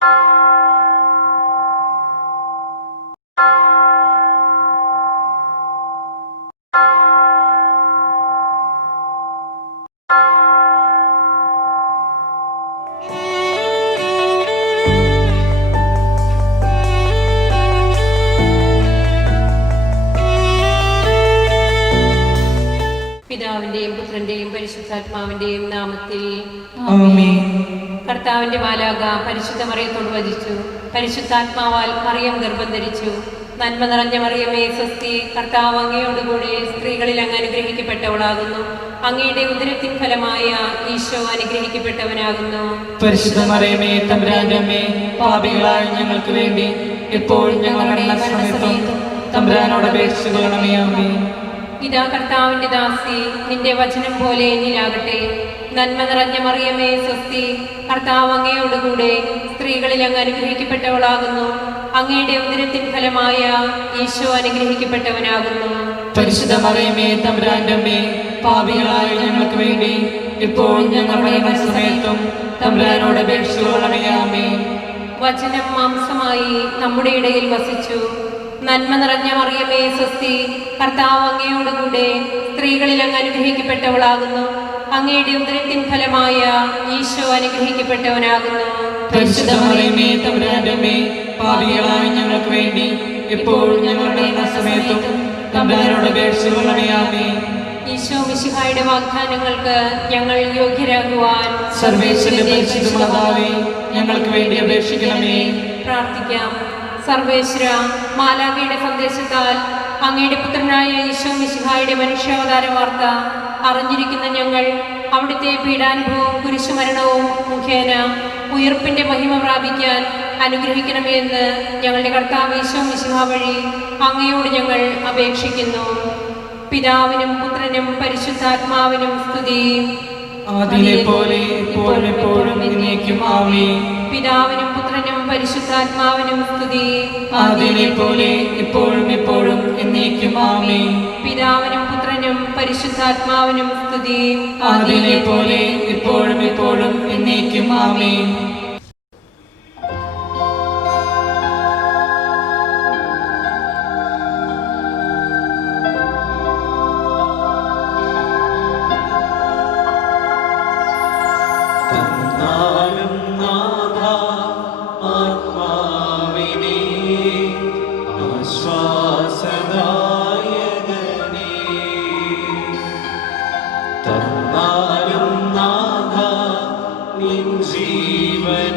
പിതാവിന്റെയും പുത്രന്റെയും പരിശുദ്ധാത്മാവിന്റെയും നാമത്തിൽ ആമേൻ. കർത്താവിന്റെ മാലാഖ പരിശുദ്ധ മറിയത്തോട് വചിച്ചു. പരിശുദ്ധാത്മാവാൽ മറിയം ഗർഭം ധരിച്ചു. നന്മ നിറഞ്ഞ മറിയമേ സ്വസ്തി, കർത്താവ് അങ്ങയോടുകൂടി സ്ത്രീകളിൽ അങ്ങ് അനുഗ്രഹിക്കപ്പെട്ടവളാകുന്നു. അങ്ങയുടെ ഉദരത്തിൻ ഫലമായ ഈശോ അനുഗ്രഹിക്കപ്പെട്ടവനാകുന്നു. പരിശുദ്ധ മറിയമേ തമ്പുരാന്റെ അമ്മേ, പാപികളായ ഞങ്ങൾക്ക് വേണ്ടി എപ്പോഴും ഞങ്ങളുടെ മരണസമയത്തും തമ്പുരാനോട് അപേക്ഷിച്ചുകൊള്ളണമേ. ആമേൻ. ഇതാ കർത്താവിന്റെ ദാസി, നിന്റെ വചനം പോലെ എന്നിലാകട്ടെ. നന്മ നിറഞ്ഞ മറിയമേ സ്വസ്തി, കർത്താവ് അങ്ങയോടുകൂടെ സ്ത്രീകളിൽ അങ്ങ് അനുഗ്രഹിക്കപ്പെട്ടവളാകുന്നു. അങ്ങയുടെ ഉദരത്തിൻ ഫലമായ ഈശോ അനുഗ്രഹിക്കപ്പെട്ടവനാകുന്നു. പരിശുദ്ധ മറിയമേ തമ്പുരാന്റെ അമ്മേ, പാപികളായ ഞങ്ങൾക്ക് വേണ്ടി എപ്പോഴും ഞങ്ങളുടെ മരണസമയത്തും തമ്പുരാനോട് അപേക്ഷിച്ചുകൊള്ളണമേ. ആമേൻ. വചനം മാംസമായി നമ്മുടെ ഇടയിൽ വസിച്ചു. നന്മ നിറഞ്ഞ മറിയമേ സ്വസ്തി, കർത്താവ് അങ്ങയോടുകൂടെ സ്ത്രീകളിൽ അങ്ങ് അനുഗ്രഹിക്കപ്പെട്ടവളാകുന്നു. അങ്ങയുടെ ഉദരത്തിൻ ഫലമായ ഈശോ അനുഗ്രഹിക്കപ്പെട്ടവനാകുന്നു. പരിശുദ്ധ മറിയമേ തമ്പുരാന്റെ അമ്മേ, പാപികളായ ഞങ്ങൾക്ക് വേണ്ടി എപ്പോഴും ഞങ്ങളുടെ മരണസമയത്തും തമ്പുരാനോട് അപേക്ഷിച്ചുകൊള്ളണമേ. ആമേൻ. ഈശോ മിശിഹായുടെ വാഗ്ദാനങ്ങൾക്ക് ഞങ്ങൾ യോഗ്യരാകുവാൻ സർവേശ്വരന്റെ പരിശുദ്ധ മാതാവേ, ഞങ്ങൾക്ക് വേണ്ടി അപേക്ഷിക്കണമേ. പ്രാർത്ഥിക്കാം. സർവേശ്വര, മാലാഖയുടെ സന്ദേശത്താൽ അങ്ങയുടെ പുത്രനായ ഈശോ മിശിഹായുടെ മനുഷ്യാവതാര വാർത്ത അറിഞ്ഞിരിക്കുന്ന ഞങ്ങൾ അവിടുത്തെ പീഡാനുഭവവും കുരിശുമരണവും മുഖേന ഉയർപ്പിന്റെ മഹിമ പ്രാപിക്കാൻ അനുഗ്രഹിക്കണമേ എന്ന് ഞങ്ങളുടെ കർത്താവ് ഈശോ മിശിഹാ വഴി അങ്ങയോട് ഞങ്ങൾ അപേക്ഷിക്കുന്നു. പിതാവിനും പുത്രനും പരിശുദ്ധാത്മാവിനും സ്തുതി. ആദിയിലെ പോലെ ഇപ്പോഴും എപ്പോഴും എന്നേക്കും. ആമേൻ. പിതാവിനും പുത്രനും പരിശുദ്ധാത്മാവിനും സ്തുതി. ആദിയിലെ പോലെ ഇപ്പോഴും എപ്പോഴും എന്നേക്കും. ആമേൻ. പിതാവിനും പുത്രനും പരിശുദ്ധാത്മാവിനും സ്തുതി. ആദിയിലെ പോലെ ഇപ്പോഴും എപ്പോഴും എന്നേക്കും. ആമേൻ. തന്നാലും നാഥ നിൻ ജീവൻ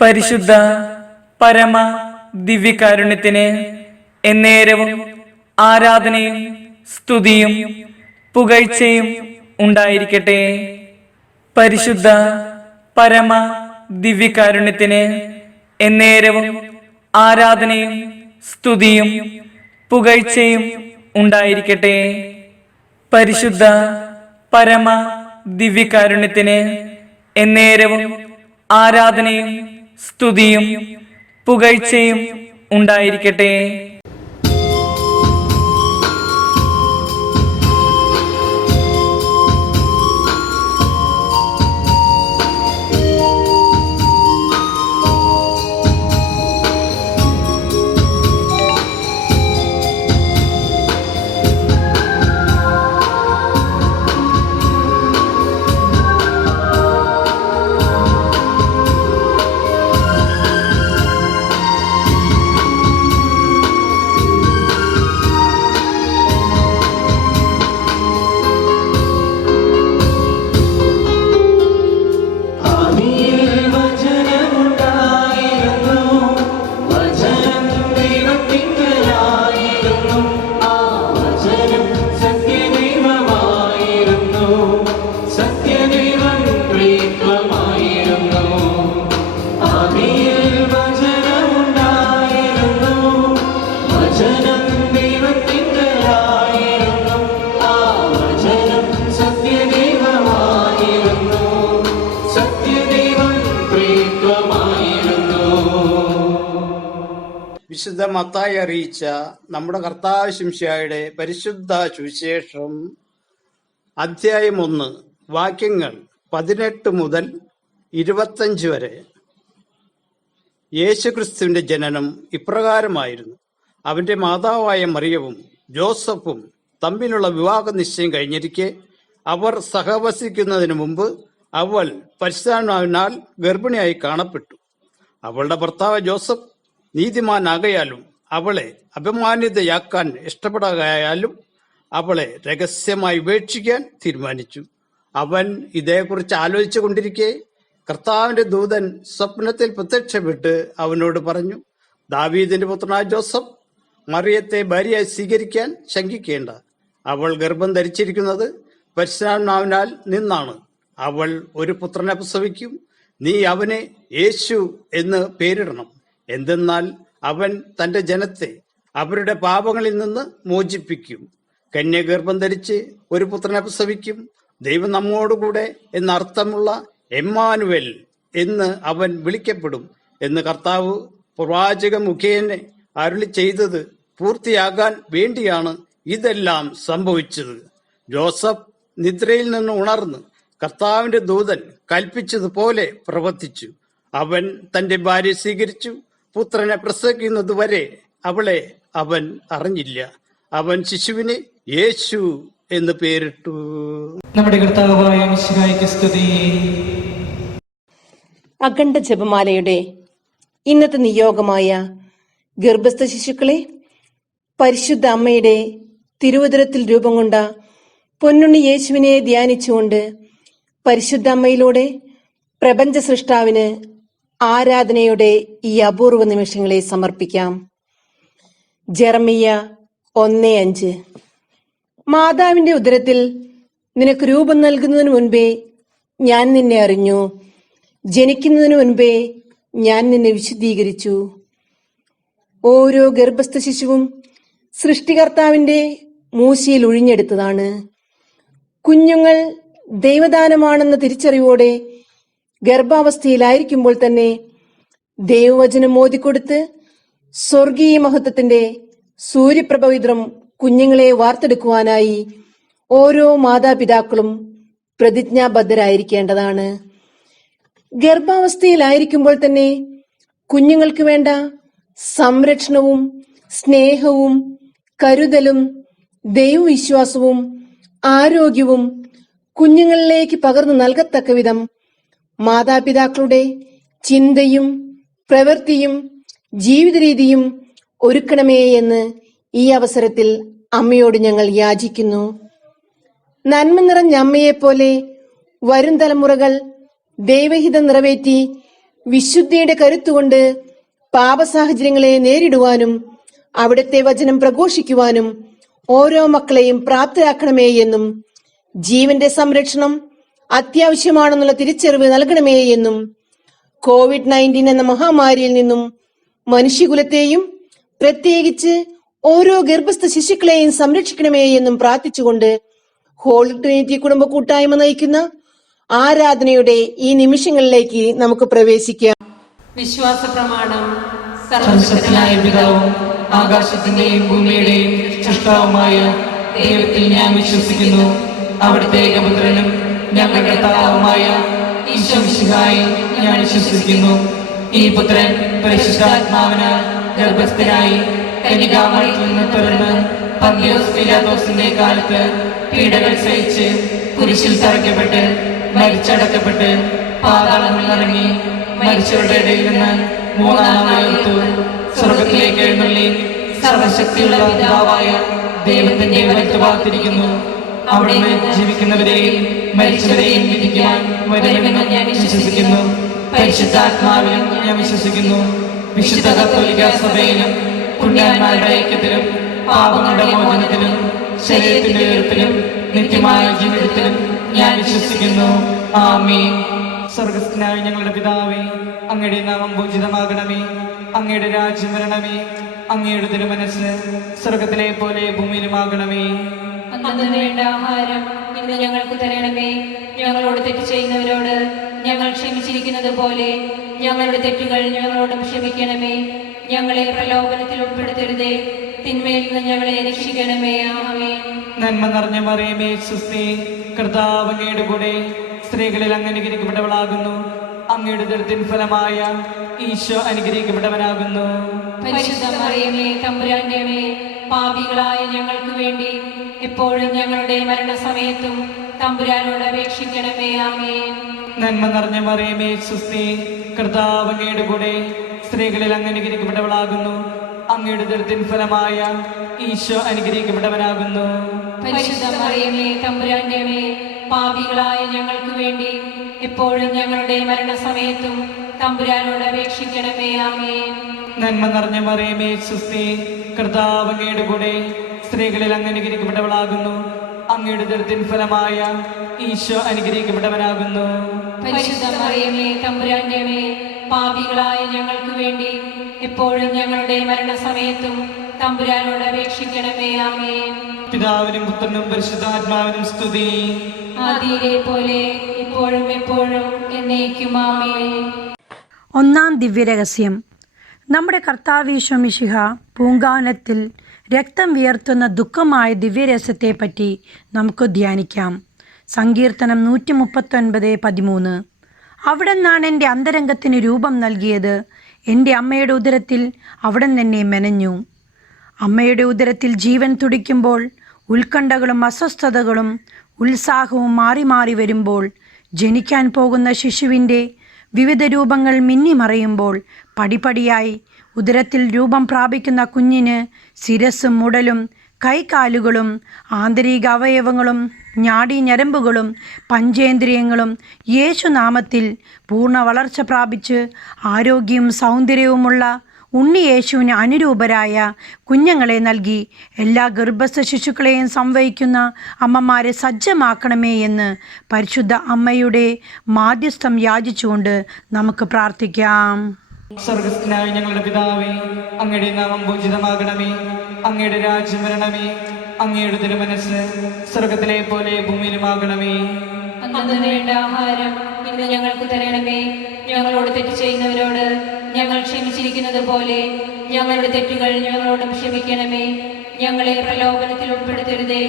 പരിശുദ്ധ പരമ ദിവ്യകാരുണ്യത്തിന് എന്നേരവും ആരാധനയും സ്തുതിയും പുകഴ്ചയും ഉണ്ടായിരിക്കട്ടെ. പരിശുദ്ധ പരമ ദിവ്യകാരുണ്യത്തിന് എന്നേരവും ആരാധനയും സ്തുതിയും പുകഴ്ചയും ഉണ്ടായിരിക്കട്ടെ. പരിശുദ്ധ പരമ ദിവ്യകാരുണ്യത്തിന് എന്നേരവും ആരാധനയും സ്തുതിയും പുകഴ്ചയും ഉണ്ടായിരിക്കട്ടെ. വിശുദ്ധ മത്തായി അറിയിച്ച നമ്മുടെ കർത്താവ് ശിംശിഹായുടെ പരിശുദ്ധ സുവിശേഷം അധ്യായം 1 വാക്യങ്ങൾ 18 മുതൽ 25 വരെ. യേശുക്രിസ്തുവിന്റെ ജനനം ഇപ്രകാരമായിരുന്നു. അവന്റെ മാതാവായ മറിയവും ജോസഫും തമ്മിലുള്ള വിവാഹ നിശ്ചയം കഴിഞ്ഞിരിക്കെ അവർ സഹവസിക്കുന്നതിന് മുമ്പ് അവൾ പരിശുദ്ധാത്മാവിനാൽ ഗർഭിണിയായി കാണപ്പെട്ടു. അവളുടെ ഭർത്താവ് ജോസഫ് നീതിമാനാകയാലും അവളെ അപമാനിതയാക്കാൻ ഇഷ്ടപ്പെടാകയാലും അവളെ രഹസ്യമായി ഉപേക്ഷിക്കാൻ തീരുമാനിച്ചു. അവൻ ഇതേക്കുറിച്ച് ആലോചിച്ചു കൊണ്ടിരിക്കെ കർത്താവിന്റെ ദൂതൻ സ്വപ്നത്തിൽ പ്രത്യക്ഷപ്പെട്ട് അവനോട് പറഞ്ഞു, ദാവീദിന്റെ പുത്രനായ ജോസഫ്, മറിയത്തെ ഭാര്യയായി സ്വീകരിക്കാൻ ശങ്കിക്കേണ്ട. അവൾ ഗർഭം ധരിച്ചിരിക്കുന്നത് പരിശുദ്ധാത്മാവിനാൽ നിന്നാണ്. അവൾ ഒരു പുത്രനെ പ്രസവിക്കും. നീ അവനെ യേശു എന്ന് പേരിടണം. എന്തെന്നാൽ അവൻ തന്റെ ജനത്തെ അവരുടെ പാപങ്ങളിൽ നിന്ന് മോചിപ്പിക്കും. കന്യഗർഭം ധരിച്ച് ഒരു പുത്രനെ പ്രസവിക്കും. ദൈവം നമ്മോടുകൂടെ എന്നർത്ഥമുള്ള എമ്മാനുവേൽ എന്ന് അവൻ വിളിക്കപ്പെടും എന്ന് കർത്താവ് പ്രവാചക മുഖേന അരുളി ചെയ്തത് പൂർത്തിയാകാൻ വേണ്ടിയാണ് ഇതെല്ലാം സംഭവിച്ചത്. ജോസഫ് നിദ്രയിൽ നിന്ന് ഉണർന്ന് കർത്താവിന്റെ ദൂതൻ കൽപ്പിച്ചതുപോലെ പ്രവർത്തിച്ചു. അവൻ തന്റെ ഭാര്യയെ സ്വീകരിച്ചു. പുത്രനെ പ്രസവിക്കുന്നതുവരെ അവളെ അവൻ അറിഞ്ഞില്ല. അവൻ ശിശുവിനെ യേശു എന്ന് പേരിട്ടു. നമ്മുടെ കർത്താവായ മിശിഹായ്ക്ക് സ്തുതി. അഖണ്ഡ ജപമാലയുടെ ഇന്നത്തെ നിയോഗമായ ഗർഭസ്ഥ ശിശുക്കളെ പരിശുദ്ധ അമ്മയുടെ തിരുവുദരത്തിൽ രൂപം കൊണ്ട പൊന്നുണ്ണി യേശുവിനെ ധ്യാനിച്ചുകൊണ്ട് പരിശുദ്ധ അമ്മയിലൂടെ പ്രപഞ്ച സൃഷ്ടാവിന് ആരാധനയുടെ ഈ അപൂർവ നിമിഷങ്ങളെ സമർപ്പിക്കാം. ജെറമിയ 1:5. മാതാവിന്റെ ഉദരത്തിൽ നിനക്ക് രൂപം നൽകുന്നതിന് മുൻപേ ഞാൻ നിന്നെ അറിഞ്ഞു, ജനിക്കുന്നതിന് മുൻപേ ഞാൻ നിന്നെ വിശുദ്ധീകരിച്ചു. ഓരോ ഗർഭസ്ഥ ശിശുവും സൃഷ്ടികർത്താവിന്റെ മൂശയിൽ ഒഴിഞ്ഞെടുത്തതാണ്. കുഞ്ഞുങ്ങൾ ദൈവദാനമാണെന്ന തിരിച്ചറിവോടെ ഗർഭാവസ്ഥയിലായിരിക്കുമ്പോൾ തന്നെ ദൈവവചനം മോദിക്കൊടുത്ത് സ്വർഗീയ മഹത്വത്തിന്റെ സൂര്യപ്രഭവിദ്രം കുഞ്ഞുങ്ങളെ വാർത്തെടുക്കുവാനായി ഓരോ മാതാപിതാക്കളും പ്രതിജ്ഞാബദ്ധരായിരിക്കേണ്ടതാണ്. ഗർഭാവസ്ഥയിലായിരിക്കുമ്പോൾ തന്നെ കുഞ്ഞുങ്ങൾക്ക് വേണ്ട സംരക്ഷണവും സ്നേഹവും കരുതലും ദൈവവിശ്വാസവും ആരോഗ്യവും കുഞ്ഞുങ്ങളിലേക്ക് പകർന്നു നൽകത്തക്ക വിധം മാതാപിതാക്കളുടെ ചിന്തയും പ്രവൃത്തിയും ജീവിത രീതിയും ഒരുക്കണമേ എന്ന് ഈ അവസരത്തിൽ അമ്മയോട് ഞങ്ങൾ യാചിക്കുന്നു. നന്മ നിറഞ്ഞ അമ്മയെപ്പോലെ വരും തലമുറകൾ ദൈവഹിതം നിറവേറ്റി വിശുദ്ധിയുടെ കരുത്തുകൊണ്ട് പാപസാഹചര്യങ്ങളെ നേരിടുവാനും അവിടുത്തെ വചനം പ്രഘോഷിക്കുവാനും ഓരോ മക്കളെയും പ്രാപ്തരാക്കണമേ എന്നും ജീവന്റെ സംരക്ഷണം അത്യാവശ്യമാണെന്നുള്ള തിരിച്ചറിവ് നൽകണമേ എന്നും COVID-19 എന്ന മഹാമാരിയിൽ നിന്നും മനുഷ്യകുലത്തെയും പ്രത്യേകിച്ച് ഓരോ ഗർഭസ്ഥ ശിശുക്കളെയും സംരക്ഷിക്കണമേ എന്നും പ്രാർത്ഥിച്ചുകൊണ്ട് ഹോളി ട്രിനിറ്റി കുടുംബ കൂട്ടായ്മ നയിക്കുന്ന ആരാധനയുടെ ഈ നിമിഷങ്ങളിലേക്ക് നമുക്ക് പ്രവേശിക്കാം. വിശ്വാസ പ്രമാണം. സർവശക്തനായ പിതാവും ആകാശത്തിന്റെയും ഭൂമിയുടെയും സൃഷ്ടാവുമായ ദൈവത്തിൽ ഞാൻ വിശ്വസിക്കുന്നു. അവിടുത്തെ ഏകപുത്രനും ഞങ്ങളുടെ കർത്താവുമായ ഈശോ മിശിഹായിൽ ഞാൻ വിശ്വസിക്കുന്നു. ഈ പുത്രൻ പരിശുദ്ധാത്മാവിനാൽ ഗർഭസ്ഥനായി കന്യകാമറിയത്തിൽ നിന്ന് പിറന്ന് പന്തിയോസ് പീലാത്തോസിന്റെ കാലത്ത് പീഡകൾ സഹിച്ച് കുരിശിൽ തറയ്ക്കപ്പെട്ട് മരിച്ചടക്കപ്പെട്ട് പാതാളങ്ങളിൽ ഇറങ്ങി മരിച്ചവരുടെ ഇടയിൽ നിന്ന് മൂന്നാം നാൾ ഉയർത്തു. സ്വർഗത്തിലേക്ക് എഴുന്നള്ളി സർവശക്തിയുള്ള പിതാവായ ദൈവത്തിന്റെ വലത്തുഭാഗത്തിരിക്കുന്നു. അവിടുന്ന് ജീവിക്കുന്നവരെയും മരിച്ചവരെയും വിധിക്കാൻ വരുമെന്ന് ഞാൻ വിശ്വസിക്കുന്നു. പരിശുദ്ധാത്മാവിലും ഞാൻ വിശ്വസിക്കുന്നു. വിശുദ്ധ കത്തോലിക്ക സഭയിലും പുണ്യവാന്മാരുടെ ഐക്യത്തിലും പാപങ്ങളുടെ മോചനത്തിലും ശരീരത്തിന്റെ ഉയർപ്പിലും നിത്യമായ ജീവിതത്തിലും ഞാൻ വിശ്വസിക്കുന്നു. ആമേൻ. സ്വർഗസ്ഥനായ ഞങ്ങളുടെ പിതാവേ, അങ്ങയുടെ നാമം പൂജിതമാകണമേ. അങ്ങയുടെ രാജ്യം വരണമേ. അങ്ങയുടെ തിരുമനസ്സ് സ്വർഗത്തിലെ പോലെ ഭൂമിയിലുമാകണമേ. അന്നു വേണ്ട ആഹാരം ഇന്ന് ഞങ്ങൾക്ക് തരണമേ. ഞങ്ങളോട് തെറ്റ് ചെയ്യുന്നവരോട് ഞങ്ങൾ ക്ഷമിച്ചിരിക്കുന്നത് പോലെ ഞങ്ങളുടെ തെറ്റുകൾ ഞങ്ങളോടും ക്ഷമിക്കണമേ. ഞങ്ങളെ പ്രലോഭനത്തിൽ ഉൾപ്പെടുത്തരുതേ, തിന്മയിൽ നിന്ന് ഞങ്ങളെ രക്ഷിക്കണമേ. ആമേൻ. നന്മ നിറഞ്ഞ മറിയമേ, സ്വസ്തി, കർത്താവ് അങ്ങയുടെ കൂടെ സ്ത്രീകളിൽ അങ്ങ് അനുഗ്രഹിക്കപ്പെട്ടവളാകുന്നു. അങ്ങയുടെ ഉദരത്തിൻ ഫലമായ ഈശോ അനുഗ്രഹിക്കപ്പെട്ടവനാകുന്നു. പരിശുദ്ധ മറിയമേ, തമ്പുരാന്റെ അമ്മേ, പാപികളായ ഞങ്ങൾക്ക് വേണ്ടി എപ്പോഴും ഞങ്ങളുടെ മരണസമയത്തും തമ്പുരാനോട് അപേക്ഷിക്കണമേ. ആമേൻ. നന്മ നിറഞ്ഞ മറിയമേ, സ്വസ്തി, കർത്താവ് അങ്ങയുടെ കൂടെ സ്ത്രീകളിൽ അങ്ങ് അനുഗ്രഹിക്കപ്പെട്ടവളാകുന്നു. അങ്ങയുടെ ഉദരത്തിൻ ഫലമായ ഈശോ അനുഗ്രഹിക്കപ്പെട്ടവനാകുന്നു. പരിശുദ്ധ മറിയമേ, തമ്പുരാന്റെ അമ്മേ, പാപികളായ ഞങ്ങൾക്ക് വേണ്ടി എപ്പോഴും ഞങ്ങളുടെ മരണസമയത്തും തമ്പുരാനോട് അപേക്ഷിക്കണമേ. ആമേൻ. നന്മ നിറഞ്ഞ മറിയമേ, സ്വസ്തി, കർത്താവ് അങ്ങയുടെ കൂടെ സ്ത്രീകളിൽ അങ്ങ് അനുഗ്രഹിക്കപ്പെട്ടവളാകുന്നു. അങ്ങയുടെ ഉദരത്തിൻ ഫലമായ ഈശോ അനുഗ്രഹിക്കപ്പെട്ടവനാകുന്നു. പരിശുദ്ധ മറിയമേ, തമ്പുരാന്റെ അമ്മേ, പാപികളായ ഞങ്ങൾക്ക് വേണ്ടി എപ്പോഴും ഞങ്ങളുടെ മരണസമയത്തും തമ്പുരാനോട് അപേക്ഷിക്കണമേ. ആമേൻ. പിതാവിനും പുത്രനും പരിശുദ്ധാത്മാവിനും സ്തുതി. ആദിയിലെ പോലെ ഇപ്പോഴും എപ്പോഴും എന്നേക്കും. ആമേൻ. ഒന്നാം ദിവ്യരഹസ്യം. നമ്മുടെ കർത്താവീശോ മിശിഹ പൂങ്കാവനത്തിൽ രക്തം വിയർത്തുന്ന ദുഃഖമായ ദിവ്യരഹസ്യത്തെപ്പറ്റി നമുക്ക് ധ്യാനിക്കാം. സങ്കീർത്തനം 139:13. അവിടെ നിന്നാണ് എൻ്റെ അന്തരംഗത്തിന് രൂപം നൽകിയത്. എൻ്റെ അമ്മയുടെ ഉദരത്തിൽ അവിടെ തന്നെ മെനഞ്ഞു. അമ്മയുടെ ഉദരത്തിൽ ജീവൻ തുടിക്കുമ്പോൾ, ഉത്കണ്ഠകളും അസ്വസ്ഥതകളും ഉത്സാഹവും മാറി മാറി വരുമ്പോൾ, ജനിക്കാൻ പോകുന്ന ശിശുവിൻ്റെ വിവിധ രൂപങ്ങൾ മിന്നിമറയുമ്പോൾ, പടിപടിയായി ഉദരത്തിൽ രൂപം പ്രാപിക്കുന്ന കുഞ്ഞിന് ശിരസ്സും മുടലും കൈകാലുകളും ആന്തരിക അവയവങ്ങളും ഞാടീഞരമ്പുകളും പഞ്ചേന്ദ്രിയങ്ങളും യേശുനാമത്തിൽ പൂർണ്ണ വളർച്ച പ്രാപിച്ച് ആരോഗ്യവും സൗന്ദര്യവുമുള്ള ഉണ്ണി യേശുവിന് അനുരൂപരായ കുഞ്ഞുങ്ങളെ നൽകി എല്ലാ ഗർഭസ്ഥ ശിശുക്കളെയും സംവഹിക്കുന്ന അമ്മമാരെ സജ്ജമാക്കണമേ എന്ന് പരിശുദ്ധ അമ്മയുടെ മാധ്യസ്ഥം യാചിച്ചുകൊണ്ട് നമുക്ക് പ്രാർത്ഥിക്കാം. സ്വർഗസ്ഥനായ ഞങ്ങളുടെ പിതാവേ, അങ്ങയുടെ നാമം പൂജിതമാകണമേ. അങ്ങയുടെ രാജ്യം വരണമേ. അങ്ങയുടെ തിരുമനസ്സ് സ്വർഗത്തിലെ പോലെ ഭൂമിയിലുമാകണമേ. അന്നു വേണ്ട ആഹാരം ഇന്ന് ഞങ്ങൾക്ക് തരണമേ. ഞങ്ങളോട് തെറ്റ് ചെയ്യുന്നവരോട് ഞങ്ങൾ ക്ഷമിച്ചിരിക്കുന്നത് പോലെ ഞങ്ങളുടെ തെറ്റുകൾ ഞങ്ങളോടും ക്ഷമിക്കണമേ. ഞങ്ങളെ പ്രലോഭനത്തിൽ ഉൾപ്പെടുത്തരുതേ,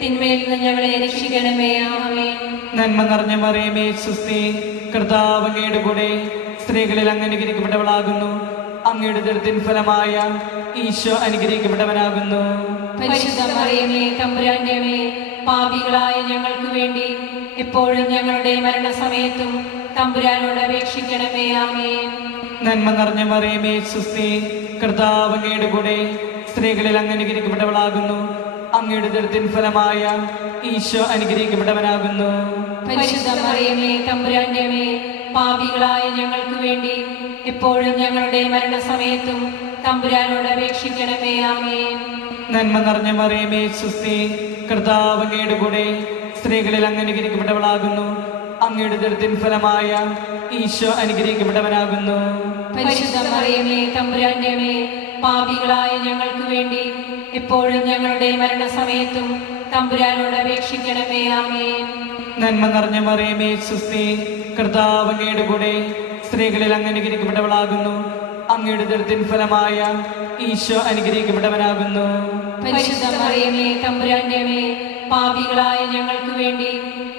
തിന്മയിൽ നിന്ന് ഞങ്ങളെ രക്ഷിക്കണമേ. ആമേൻ. നന്മ നിറഞ്ഞ മറിയമേ, സ്വസ്തി, കർത്താവ് അങ്ങയുടെ കൂടെ സ്ത്രീകളിൽ അങ്ങ് അനുഗ്രഹിക്കപ്പെട്ടവളാകുന്നു. അങ്ങയുടെ ഉദരത്തിൻ ഫലമായ ഈശോ അനുഗ്രഹിക്കപ്പെട്ടവനാകുന്നു. പരിശുദ്ധ മറിയമേ, തമ്പുരാന്റെ അമ്മേ, പാപികളായ ഞങ്ങൾക്ക് വേണ്ടി എപ്പോഴും ഞങ്ങളുടെ മരണസമയത്തും തമ്പുരാനോട് അപേക്ഷിക്കണമേ. ആമേൻ. നന്മ നിറഞ്ഞ മറിയമേ, സ്വസ്തി, കർത്താവ് അങ്ങയുടെ കൂടെ സ്ത്രീകളിൽ അങ്ങ് അനുഗ്രഹിക്കപ്പെട്ടവളാകുന്നു. അങ്ങയുടെ ഉദരത്തിൻ ഫലമായ ഈശോ അനുഗ്രഹിക്കപ്പെട്ടവനാകുന്നു. പരിശുദ്ധ മറിയമേ, തമ്പുരാന്റെ അമ്മേ, പാപികളായ ഞങ്ങൾക്ക് വേണ്ടി എപ്പോഴും ഞങ്ങളുടെ മരണസമയത്തും തമ്പുരാനോട് അപേക്ഷിക്കണമേ. ആമേൻ. നന്മ നിറഞ്ഞ മറിയമേ സുസ്തി, കർത്താവ് അങ്ങയുടെ കൂടെ സ്ത്രീകളിൽ അങ്ങ് അനുഗ്രഹിക്കപ്പെട്ടവളാകുന്നു. അങ്ങയുടെ ഉദരത്തിൻ ഫലമായ ഈശോ അനുഗ്രഹിക്കപ്പെട്ടവനാകുന്നു. പരിശുദ്ധ മറിയമേ തമ്പുരാന്റെ അമ്മേ, പാപികളായ ഞങ്ങൾക്ക് വേണ്ടി എപ്പോഴും ഞങ്ങളുടെ മരണസമയത്തും തമ്പുരാനോട് അപേക്ഷിക്കണമേ. ആമേൻ. നന്മ നിറഞ്ഞ മറിയമേ സുസ്തി, കർത്താവ് അങ്ങയുടെ കൂടെ സ്ത്രീകളിൽ അങ്ങ് അനുഗ്രഹിക്കപ്പെട്ടവളാകുന്നു. അങ്ങയുടെ ഉദരത്തിൻ ഫലമായ ഈശോ അനുഗ്രഹിക്കപ്പെട്ടവനാകുന്നു. പരിശുദ്ധ മറിയമേ തമ്പുരാന്റെ അമ്മേ, പാപികളായ ഞങ്ങൾക്ക് വേണ്ടി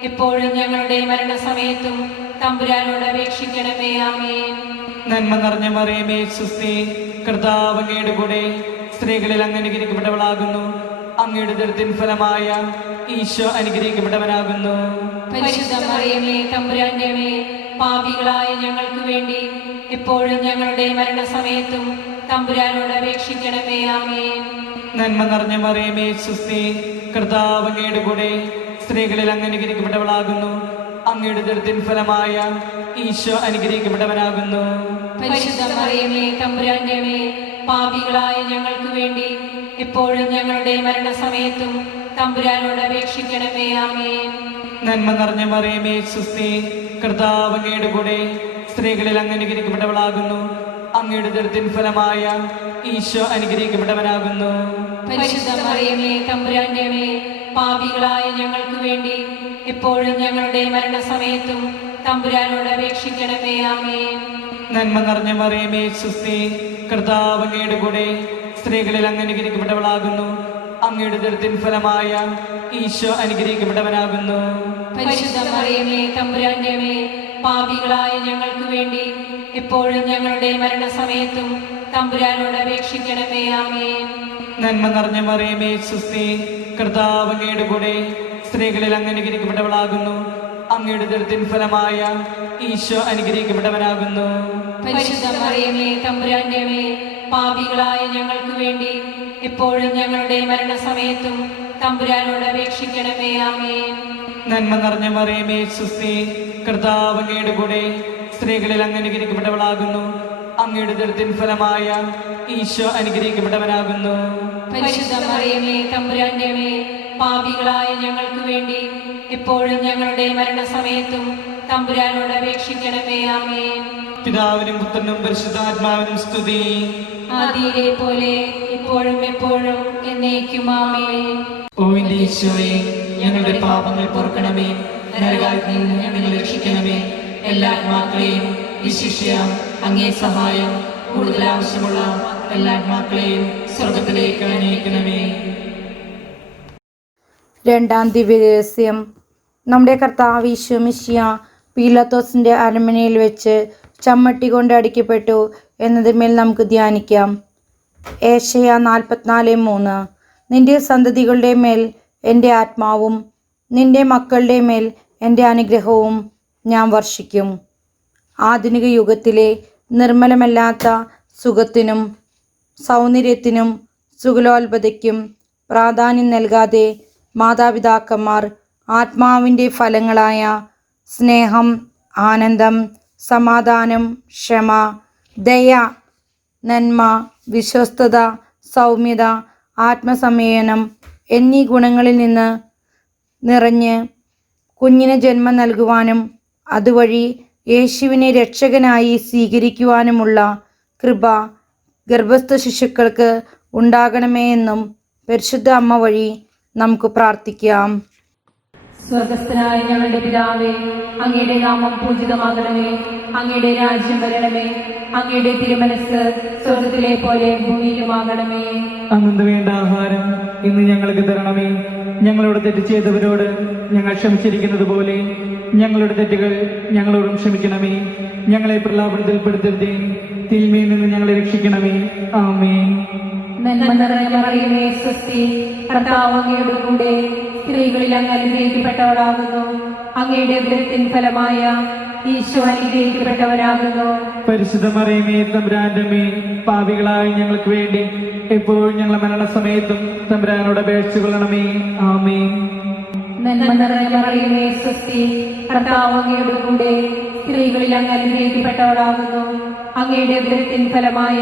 എപ്പോഴും ഞങ്ങളുടെ മരണസമയത്തും തമ്പുരാനോട് അപേക്ഷിക്കണമേ. ആമേൻ. നന്മ നിറഞ്ഞ മറിയമേ സുസ്തി, കർത്താവ് അങ്ങയുടെ കൂടെ സ്ത്രീകളിൽ അങ്ങ് അനുഗ്രഹിക്കപ്പെട്ടവളാകുന്നു. അങ്ങയുടെ ഉദരത്തിൻ ഫലമായ ഈശോ അനുഗ്രഹിക്കപ്പെട്ടവനാകുന്നു. പരിശുദ്ധ മറിയമേ തമ്പുരാന്റെ അമ്മേ, പാപികളായ ഞങ്ങൾക്ക് വേണ്ടി എപ്പോഴും ഞങ്ങളുടെ മരണസമയത്തും തമ്പുരാനോട് അപേക്ഷിക്കണമേ. ആമേൻ. നന്മ നിറഞ്ഞ മറിയമേ സുസ്തി, കർത്താവ് അങ്ങയുടെ കൂടെ സ്ത്രീകളിൽ അങ്ങ് അനുഗ്രഹിക്കപ്പെട്ടവളാകുന്നു. അങ്ങയുടെ ഉദരത്തിൻ ഫലമായ ഈശോ അനുഗ്രഹിക്കപ്പെട്ടവനാകുന്നു. പരിശുദ്ധ മറിയമേ തമ്പുരാന്റെ അമ്മേ, പാപികളായ ഞങ്ങൾക്ക് വേണ്ടി എപ്പോഴും ഞങ്ങളുടെ മരണസമയത്തും തമ്പുരാനോട് അപേക്ഷിക്കണമേ. ആമേൻ. നന്മ നിറഞ്ഞ മറിയമേ സുസ്തി, കർത്താവ് അങ്ങയുടെ കൂടെ സ്ത്രീകളിൽ അങ്ങ് അനുഗ്രഹിക്കപ്പെട്ടവളാകുന്നു. അങ്ങയുടെ ഉദരത്തിൻ ഫലമായ ഈശോ അനുഗ്രഹിക്കപ്പെട്ടവനാകുന്നു. പരിശുദ്ധ മറിയമേ തമ്പുരാന്റെ അമ്മേ, പാപികളായ ഞങ്ങൾക്ക് വേണ്ടി എപ്പോഴും ഞങ്ങളുടെ മരണസമയത്തും തമ്പുരാനോട് അപേക്ഷിക്കണമേ. ആമേൻ. നന്മ നിറഞ്ഞ മറിയമേ സുസ്തി, കർത്താവ് അങ്ങയുടെ കൂടെ സ്ത്രീകളിൽ അങ്ങ് അനുഗ്രഹിക്കപ്പെട്ടവളാകുന്നു. അങ്ങയുടെ ഉദരത്തിൻ ഫലമായ ഈശോ അനുഗ്രഹിക്കപ്പെട്ടവനാകുന്നു. പരിശുദ്ധ മറിയമേ തമ്പുരാന്റെ അമ്മേ, പാപികളായ ഞങ്ങൾക്ക് വേണ്ടി എപ്പോഴും ഞങ്ങളുടെ മരണസമയത്തും തമ്പുരാനോട് അപേക്ഷിക്കണമേ. ആമേൻ. നന്മ നിറഞ്ഞ മറിയമേ സുസ്തി, കർത്താവ് അങ്ങയുടെ കൂടെ സ്ത്രീകളിൽ അങ്ങ് അനുഗ്രഹിക്കപ്പെട്ടവളാകുന്നു. അങ്ങയുടെ ഉദരത്തിൻ ഫലമായ ഈശോ അനുഗ്രഹിക്കപ്പെട്ടവനാകുന്നു. പരിശുദ്ധ മറിയമേ തമ്പുരാന്റെ അമ്മേ, പാപികളായ ഞങ്ങൾക്ക് വേണ്ടി എപ്പോഴും ഞങ്ങളുടെ മരണസമയത്തും തമ്പുരാനോട് അപേക്ഷിക്കണമേ. ആമേൻ. നന്മ നിറഞ്ഞ മറിയമേ സുസ്തി, കർത്താവ് അങ്ങയുടെ കൂടെ സ്ത്രീകളിൽ അങ്ങ് അനുഗ്രഹിക്കപ്പെട്ടവളാകുന്നു. അങ്ങയുടെ ഉദരത്തിൻ ഫലമായ ഈശോ അനുഗ്രഹിക്കപ്പെട്ടവനാകുന്നു. പരിശുദ്ധ മറിയമേ തമ്പുരാന്റെ അമ്മേ, പാപികളായ ഞങ്ങൾക്ക് വേണ്ടി എപ്പോഴും ഞങ്ങളുടെ മരണസമയത്തും തമ്പുരാനോട് അപേക്ഷിക്കണമേ. ആമേൻ. പിതാവിനും പുത്രനും പരിശുദ്ധാത്മാവിനും സ്തുതി. ആദിയിലെ പോലെ ഇപ്പോഴും എപ്പോഴും എന്നേക്കും. ആമേൻ. ഓ എന്റെ ഈശോയെ, ഞങ്ങളുടെ പാപങ്ങൾ പൊറുക്കണമേ. നരകാഗ്നിയിൽ നിന്ന് ഞങ്ങളെ രക്ഷിക്കണമേ. എല്ലാ ആത്മാക്കളെയും വിശിഷ്യ അങ്ങേ സഹായം കൂടുതൽ ആവശ്യമുള്ള എല്ലാ ആത്മാക്കളെയും സ്വർഗത്തിലേക്ക് അനയിക്കണമേ. രണ്ടാം ദിവ്യരഹസ്യം. നമ്മുടെ കർത്താവ് ഈശോ മിശിഹാ പീലാത്തോസിന്റെ അരമനയിൽ വെച്ച് ചമ്മട്ടി കൊണ്ട് അടിക്കപ്പെട്ടു എന്നതിന്മേൽ നമുക്ക് ധ്യാനിക്കാം. ഏശയ്യാ 44:3. നിന്റെ സന്തതികളുടെ മേൽ എൻ്റെ ആത്മാവും നിന്റെ മക്കളുടെ മേൽ എൻ്റെ അനുഗ്രഹവും ഞാൻ വർഷിക്കും. ആധുനിക യുഗത്തിലെ നിർമ്മലമല്ലാത്ത സുഖത്തിനും സൗന്ദര്യത്തിനും സുഖലോൽപതയ്ക്കും പ്രാധാന്യം നൽകാതെ മാതാപിതാക്കന്മാർ ആത്മാവിൻ്റെ ഫലങ്ങളായ സ്നേഹം, ആനന്ദം, സമാധാനം, ക്ഷമ, ദയ, നന്മ, വിശ്വസ്തത, സൗമ്യത, ആത്മസംയമനം എന്നീ ഗുണങ്ങളിൽ നിന്ന് നിറഞ്ഞ് കുഞ്ഞിന് ജന്മം നൽകുവാനും അതുവഴി യേശുവിനെ രക്ഷകനായി സ്വീകരിക്കുവാനുമുള്ള കൃപ ഗർഭസ്ഥ ശിശുക്കൾക്ക് ഉണ്ടാകണമേ എന്നും പരിശുദ്ധ അമ്മ വഴി നമുക്ക് പ്രാർത്ഥിക്കാം. സ്വർഗസ്ഥനായ ഞങ്ങളുടെ പിതാവേ, അങ്ങയുടെ നാമം പൂജിതമാകണമേ. അങ്ങയുടെ രാജ്യം വരണമേ. അങ്ങയുടെ തിരുമനസ് സ്വർഗത്തിലെ പോലെ ഭൂമിയിലുമാകണമേ. അന്നു വേണ്ട ആഹാരം ഇന്ന് ഞങ്ങൾക്ക് തരണമേ. ഞങ്ങളോട് തെറ്റ് ചെയ്തവരോട് ഞങ്ങൾ ക്ഷമിച്ചിരിക്കുന്നത് പോലെ ഞങ്ങളുടെ തെറ്റുകൾ ഞങ്ങളോടും ക്ഷമിക്കണമേ. ഞങ്ങളെ പ്രലാപനത്തിൽപ്പെടുത്തരുതേ, തിന്മയിൽ നിന്ന് ഞങ്ങളെ രക്ഷിക്കണമേ. ആമേൻ. നന്മ നിറഞ്ഞ മറിയമേ സ്വസ്തി, കർത്താവ് അങ്ങയുടെ കൂടെ സ്ത്രീകളിൽ അങ്ങ് അനുഗ്രഹിക്കപ്പെട്ടവളാകുന്നു. അങ്ങയുടെ ഉദരത്തിൻ ഫലമായ ഈശോ അനുഗ്രഹിക്കപ്പെട്ടവരാകുന്നു. പരിശുദ്ധ മറിയമേ തമ്പുരാന്റെ അമ്മേ, പാപികളായ ഞങ്ങൾക്ക് വേണ്ടി എപ്പോഴും ഞങ്ങളുടെ മരണസമയത്തും തമ്പുരാനോട് അപേക്ഷിച്ചു കൊള്ളണമേ. ആമേൻ. നന്മ നിറഞ്ഞ മറിയമേ സ്വസ്തി, കർത്താവ് അങ്ങയുടെ കൂടെ സ്ത്രീകളിൽ അങ്ങ് അനുഗ്രഹിക്കപ്പെട്ടവളാകുന്നു. അങ്ങയുടെ ഉദരത്തിൻ ഫലമായ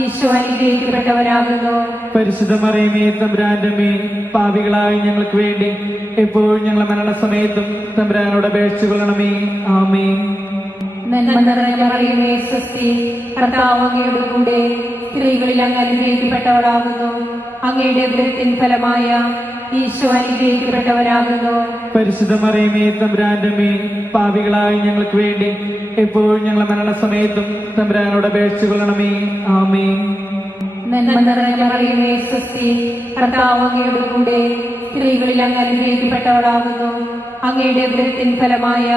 ഈശോ അനുഗ്രഹിക്കപ്പെട്ടവരാകുന്നു. പരിശുദ്ധ മറിയമേ തമ്പുരാന്റെ അമ്മേ, പാപികളായ ഞങ്ങൾക്ക് വേണ്ടി എപ്പോഴും ഞങ്ങളുടെ മരണസമയത്തും തമ്പുരാനോട് അപേക്ഷിച്ചുകൊള്ളണമേ. ആമേൻ. നന്മ നിറഞ്ഞ മറിയമേ സ്വസ്തി, കർത്താവ് അങ്ങയോട് കൂടെ സ്ത്രീകളിൽ അങ്ങ് അനുഗ്രഹിക്കപ്പെട്ടവളാകുന്നു. അങ്ങയുടെ ഉദരത്തിൻ ഫലമായ ഈശോ അനുഗ്രഹിക്കപ്പെട്ടവരാകുന്നു. പരിശുദ്ധ മറിയമേ തമ്പുരാന്റെ അമ്മേ, പാപികളായ ഞങ്ങൾക്ക് വേണ്ടി എപ്പോഴും ഞങ്ങളുടെ മരണസമയത്തും തമ്പുരാനോട് അപേക്ഷിച്ചുകൊള്ളണമേ. ആമേൻ. നന്മ നിറഞ്ഞ മറിയമേ സ്വസ്തി, കർത്താവ് അങ്ങയോട് കൂടെ സ്ത്രീകളിൽ അങ്ങ് അനുഗ്രഹിക്കപ്പെട്ടവളാകുന്നു. അങ്ങയുടെ ഉദരത്തിൻ ഫലമായ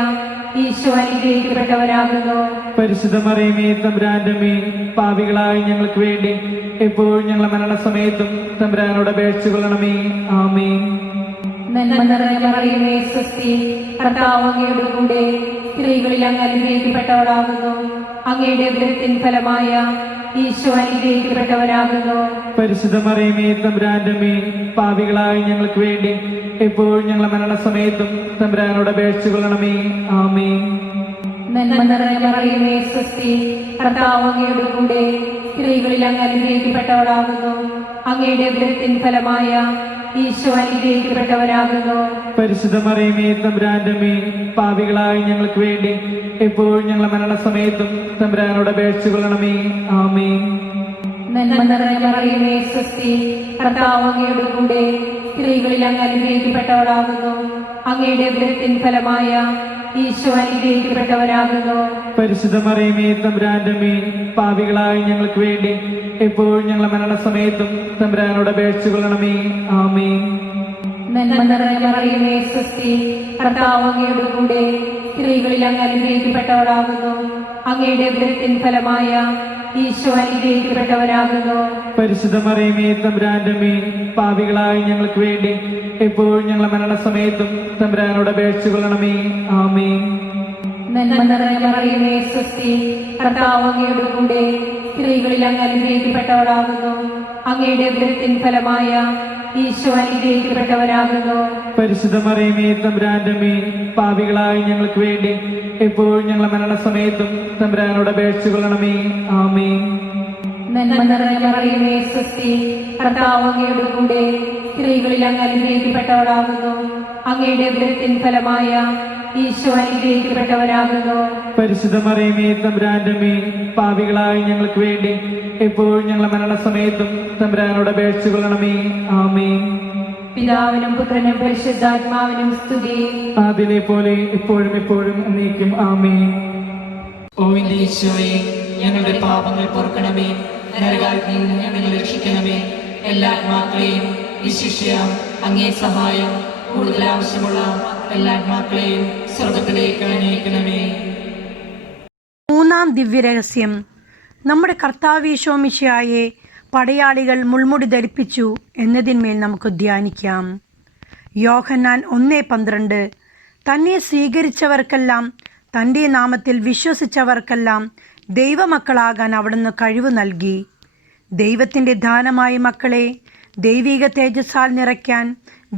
ഈശോ അനുഗ്രഹിക്കപ്പെട്ടവരാകുന്നു. പരിശുദ്ധ മറിയമേ തമ്പുരാന്റെ അമ്മേ, പാപികളായ ഞങ്ങൾക്ക് വേണ്ടി എപ്പോഴും ഞങ്ങളുടെ മരണസമയത്തും തമ്പുരാനോട് അപേക്ഷിച്ചുകൊള്ളണമേ. ആമേൻ. നന്മ നിറഞ്ഞ മറിയമേ സ്വസ്തി, കർത്താവ് അങ്ങയോട് കൂടെ സ്ത്രീകളിൽ അങ്ങ് അനുഗ്രഹിക്കപ്പെട്ടവളാകുന്നു. അങ്ങയുടെ ഉദരത്തിൻ ഫലമായ ഈശോ അനുഗ്രഹിക്കപ്പെട്ടവരാകുന്നു. പരിശുദ്ധ മറിയമേ തമ്പുരാന്റെ അമ്മേ, പാപികളായ ഞങ്ങൾക്ക് വേണ്ടി എപ്പോഴും ഞങ്ങളുടെ മരണസമയത്തും തമ്പുരാനോട് അപേക്ഷിച്ചുകൊള്ളണമേ. ആമേൻ. നന്മ നിറഞ്ഞ മറിയമേ സ്വസ്തി, കർത്താവ് അങ്ങയോട് കൂടെ സ്ത്രീകളിൽ അങ്ങ് അനുഗ്രഹിക്കപ്പെട്ടവളാകുന്നു. അങ്ങയുടെ ഉദരത്തിൻ ഫലമായ ഈശോ അനുഗ്രഹിക്കപ്പെട്ടവരാകുന്നു. പരിശുദ്ധ മറിയമേ തമ്പുരാന്റെ അമ്മേ, പാപികളായ ഞങ്ങൾക്ക് വേണ്ടി എപ്പോഴും ഞങ്ങളുടെ മരണസമയത്തും തമ്പുരാനോട് അപേക്ഷിച്ചുകൊള്ളണമേ. ആമേൻ. നന്മ നിറഞ്ഞ മറിയമേ സ്വസ്തി, കർത്താവ് അങ്ങയോട് കൂടെ സ്ത്രീകളിൽ അങ്ങ് അനുഗ്രഹിക്കപ്പെട്ടവളാകുന്നു. അങ്ങയുടെ ഉദരത്തിൻ ഫലമായ ഈശോ അനുഗ്രഹിക്കപ്പെട്ടവരാകുന്നു. പരിശുദ്ധ മറിയമേ തമ്പുരാന്റെ അമ്മേ, പാപികളായ ഞങ്ങൾക്ക് വേണ്ടി എപ്പോഴും ഞങ്ങളുടെ മരണസമയത്തും തമ്പുരാനോട് അപേക്ഷിച്ചുകൊള്ളണമേ. ആമേൻ. നന്മ നിറഞ്ഞ മറിയമേ സ്വസ്തി, കർത്താവ് അങ്ങയോട് കൂടെ സ്ത്രീകളിൽ അങ്ങ് അനുഗ്രഹിക്കപ്പെട്ടവളാകുന്നു. അങ്ങയുടെ ഉദരത്തിൻ ഫലമായ ഈശോ അനുഗ്രഹിക്കപ്പെട്ടവരാകുന്നു. പരിശുദ്ധ മറിയമേ തമ്പുരാന്റെ അമ്മേ, പാപികളായ ഞങ്ങൾക്ക് വേണ്ടി എപ്പോഴും ഞങ്ങളുടെ മരണസമയത്തും തമ്പുരാനോട് അപേക്ഷിച്ചുകൊള്ളണമേ. ആമേൻ. നന്മ നിറഞ്ഞ മറിയമേ സ്വസ്തി, കർത്താവ് അങ്ങയോട് കൂടെ സ്ത്രീകളിൽ അങ്ങ് അനുഗ്രഹിക്കപ്പെട്ടവളാകുന്നു. അങ്ങയുടെ ഉദരത്തിൻ ഫലമായ ഈശോ അനുഗ്രഹിക്കപ്പെട്ടവരാകുന്നു. പരിശുദ്ധ മറിയമേ തമ്പുരാന്റെ അമ്മേ, പാപികളായ ഞങ്ങൾക്ക് വേണ്ടി എപ്പോഴും ഞങ്ങളുടെ മരണസമയത്തും തമ്പുരാനോട് അപേക്ഷിച്ചുകൊള്ളണമേ. ആമേൻ. നന്മ നിറഞ്ഞ മറിയമേ സ്വസ്തി, കർത്താവ് അങ്ങയോട് കൂടെ സ്ത്രീകളിൽ അങ്ങ് അനുഗ്രഹിക്കപ്പെട്ടവളാകുന്നു. അങ്ങയുടെ ഉദരത്തിൻ ഫലമായ ഈശോ അനുഗ്രഹിക്കപ്പെട്ടവരാകുന്നു. പരിശുദ്ധ മറിയമേ തമ്പുരാന്റെ അമ്മേ, പാപികളായ ഞങ്ങൾക്ക് വേണ്ടി എപ്പോഴും ഞങ്ങളുടെ മരണസമയത്തും തമ്പുരാനോട് അപേക്ഷിച്ചുകൊള്ളണമേ. ആമേൻ. പിതാവിനും പുത്രനും പരിശുദ്ധാത്മാവിനും സ്തുതി. അതിനെ പോലെ എപ്പോഴും എപ്പോഴും എന്നേക്കും. ആമേൻ. ഓ എന്റെ ഈശോയെ, ഞങ്ങളുടെ പാപങ്ങൾ പൊറുക്കണമേ. നരകാഗ്നിയിൽ നിന്ന് ഞങ്ങളെ രക്ഷിക്കണമേ. എല്ലാ ആത്മാക്കളെയും വിശിഷ്യ അങ്ങേ സഹായം കൂടുതൽ ആവശ്യമുള്ള എല്ലാ ആത്മാക്കളെയും സ്വർഗത്തിലേക്ക് അനയിക്കണമേ. മൂന്നാം ദിവ്യരഹസ്യം. നമ്മുടെ കർത്താവീശോ മിശിഹായെ പടയാളികൾ മുൾമുടി ധരിപ്പിച്ചു എന്നതിന്മേൽ നമുക്ക് ധ്യാനിക്കാം. യോഹന്നാൻ 1:12. തന്നെ സ്വീകരിച്ചവർക്കെല്ലാം, തൻ്റെ നാമത്തിൽ വിശ്വസിച്ചവർക്കെല്ലാം ദൈവമക്കളാകാൻ അവിടുന്ന് കഴിവ് നൽകി. ദൈവത്തിൻ്റെ ദാനമായ മക്കളെ ദൈവിക തേജസ്സാൽ നിറയ്ക്കാൻ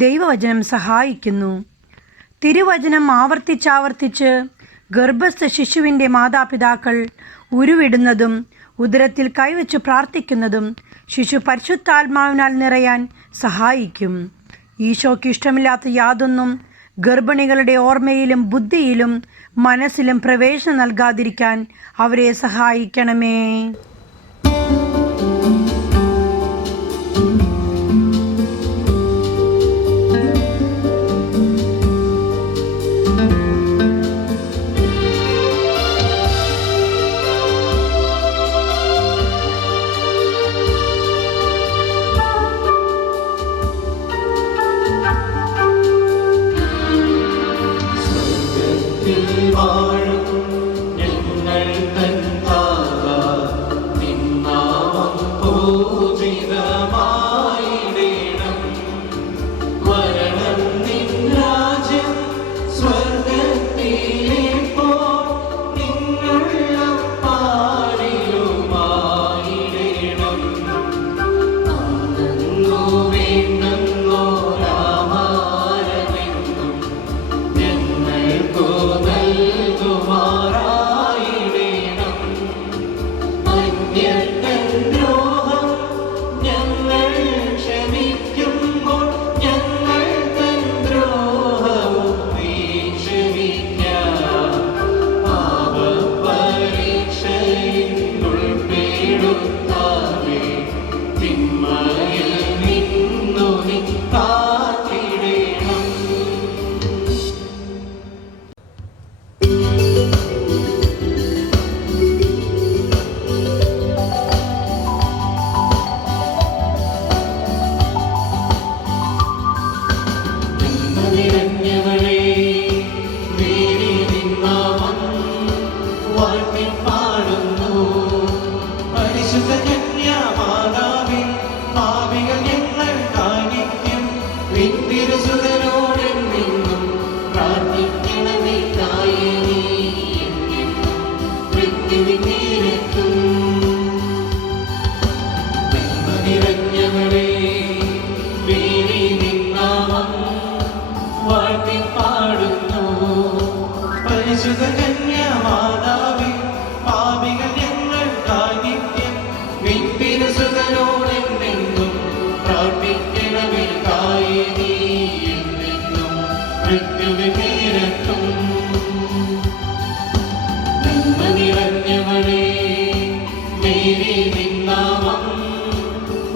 ദൈവവചനം സഹായിക്കുന്നു. തിരുവചനം ആവർത്തിച്ചാവർത്തിച്ച് ഗർഭസ്ഥ ശിശുവിൻ്റെ മാതാപിതാക്കൾ ഉരുവിടുന്നതും ഉദരത്തിൽ കൈവച്ച് പ്രാർത്ഥിക്കുന്നതും ശിശു പരിശുദ്ധാത്മാവിനാൽ നിറയാൻ സഹായിക്കും. ഈശോയ്ക്ക് ഇഷ്ടമില്ലാത്ത യാതൊന്നും ഗർഭിണികളുടെ ഓർമ്മയിലും ബുദ്ധിയിലും മനസ്സിലും പ്രവേശനം നൽകാതിരിക്കാൻ അവരെ സഹായിക്കണമേ. മൃത്യുവിൻ നേരത്തും. നന്മ നിറഞ്ഞവളേ മേരി നിന്നാമം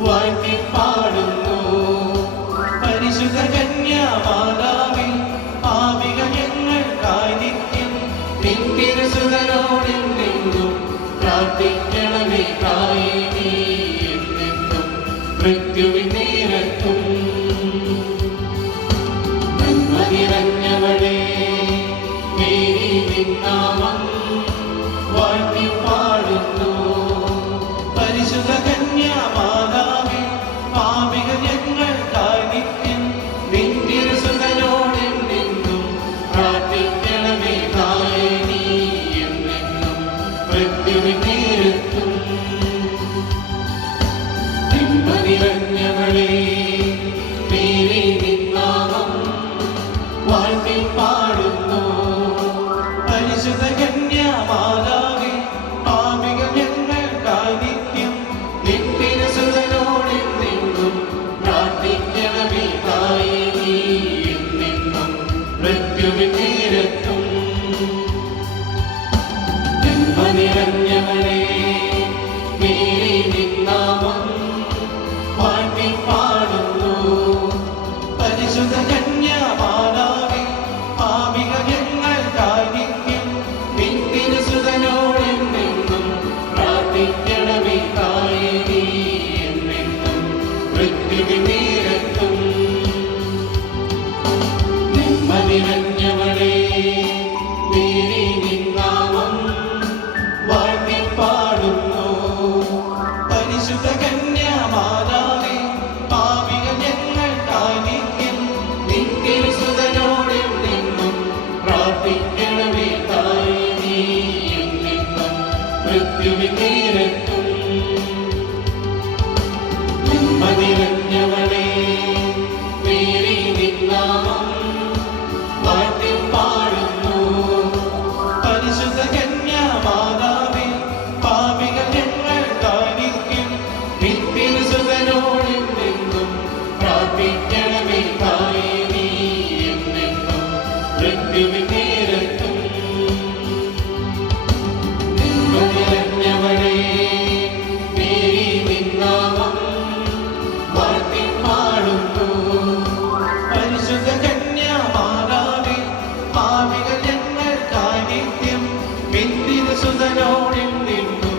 വാഴ്ത്തിപ്പാടുന്നു. പരിശുദ്ധ കന്യാമാതാവേ പാപികൾ ഞങ്ങൾക്കായി നിത്യം നിൻ തിരുസുതനോടെന്നെന്നും പ്രാർത്ഥിക്കണമേ തായേ നീ എന്നെന്നും മൃത്യുവിൻ നേരത്തും. നന്മ നിറഞ്ഞവളേ മേരി നിന്നാമം വാഴ്ത്തിപ്പാടുന്നു. പരിശുദ്ധ കന്യാമാതാവേ പാപികൾ ഞങ്ങൾക്കായി നിത്യം നിൻ തിരുസുതനോടെന്നെന്നും പ്രാർത്ഥിക്കണമേ തായേ നീ എന്നെന്നും മൃത്യുവിൻ നേരത്തും. നന്മ നിറഞ്ഞവളേ മേരി നിന്നാമം വാഴ്ത്തിപ്പാടുന്നു. പരിശുദ്ധ കന്യാമാതാവേ പാപികൾ ഞങ്ങൾക്കായി നിത്യം നിൻ തിരുസുതനോടെന്നെന്നും പ്രാർത്ഥിക്കണമേ തായേ നീ എന്നെന്നും മൃത്യുവിൻ നേരത്തും. നന്മ നിറഞ്ഞവളേ മേരി നിന്നാമം വാഴ്ത്തിപ്പാടുന്നു. പരിശുദ്ധ കന്യാമാതാവേ പാപികൾ ഞങ്ങൾക്കായി നിത്യം നിൻ തിരുസുതനോടെന്നെന്നും പ്രാർത്ഥിക്കണമേ തായേ നീ എന്നെന്നും മൃത്യുവിൻ നേരത്തും. നന്മ നിറഞ്ഞവളേ മേരി നിന്നാമം വാഴ്ത്തിപ്പാടുന്നു. പരിശുദ്ധ കന്യാമാതാവേ പാപികൾ ഞങ്ങൾക്കായി നിത്യം നിൻ തിരുസുതനോടെന്നെന്നും പ്രാർത്ഥിക്കണമേ തായേ നീ എന്നെന്നും മൃത്യുവിൻ നേരത്തും. നന്മ നിറഞ്ഞവളേ മേരി നിന്നാമം വാഴ്ത്തിപ്പാടുന്നു. പരിശുദ്ധ കന്യാമാതാവേ പാപികൾ ഞങ്ങൾക്കായി നിത്യം നിൻ തിരുസുതനോടെന്നെന്നും പ്രാർത്ഥിക്കണമേ തായേ നീ എന്നെന്നും മൃത്യുവിൻ നേരത്തും. നന്മ നിറഞ്ഞവളേ മേരി നിന്നാമം വാഴ്ത്തിപ്പാടുന്നു. പരിശുദ്ധ കന്യാമാതാവേ പാപികൾ ഞങ്ങൾക്കായി നിത്യം നിൻ തിരുസുതനോടെന്നെന്നും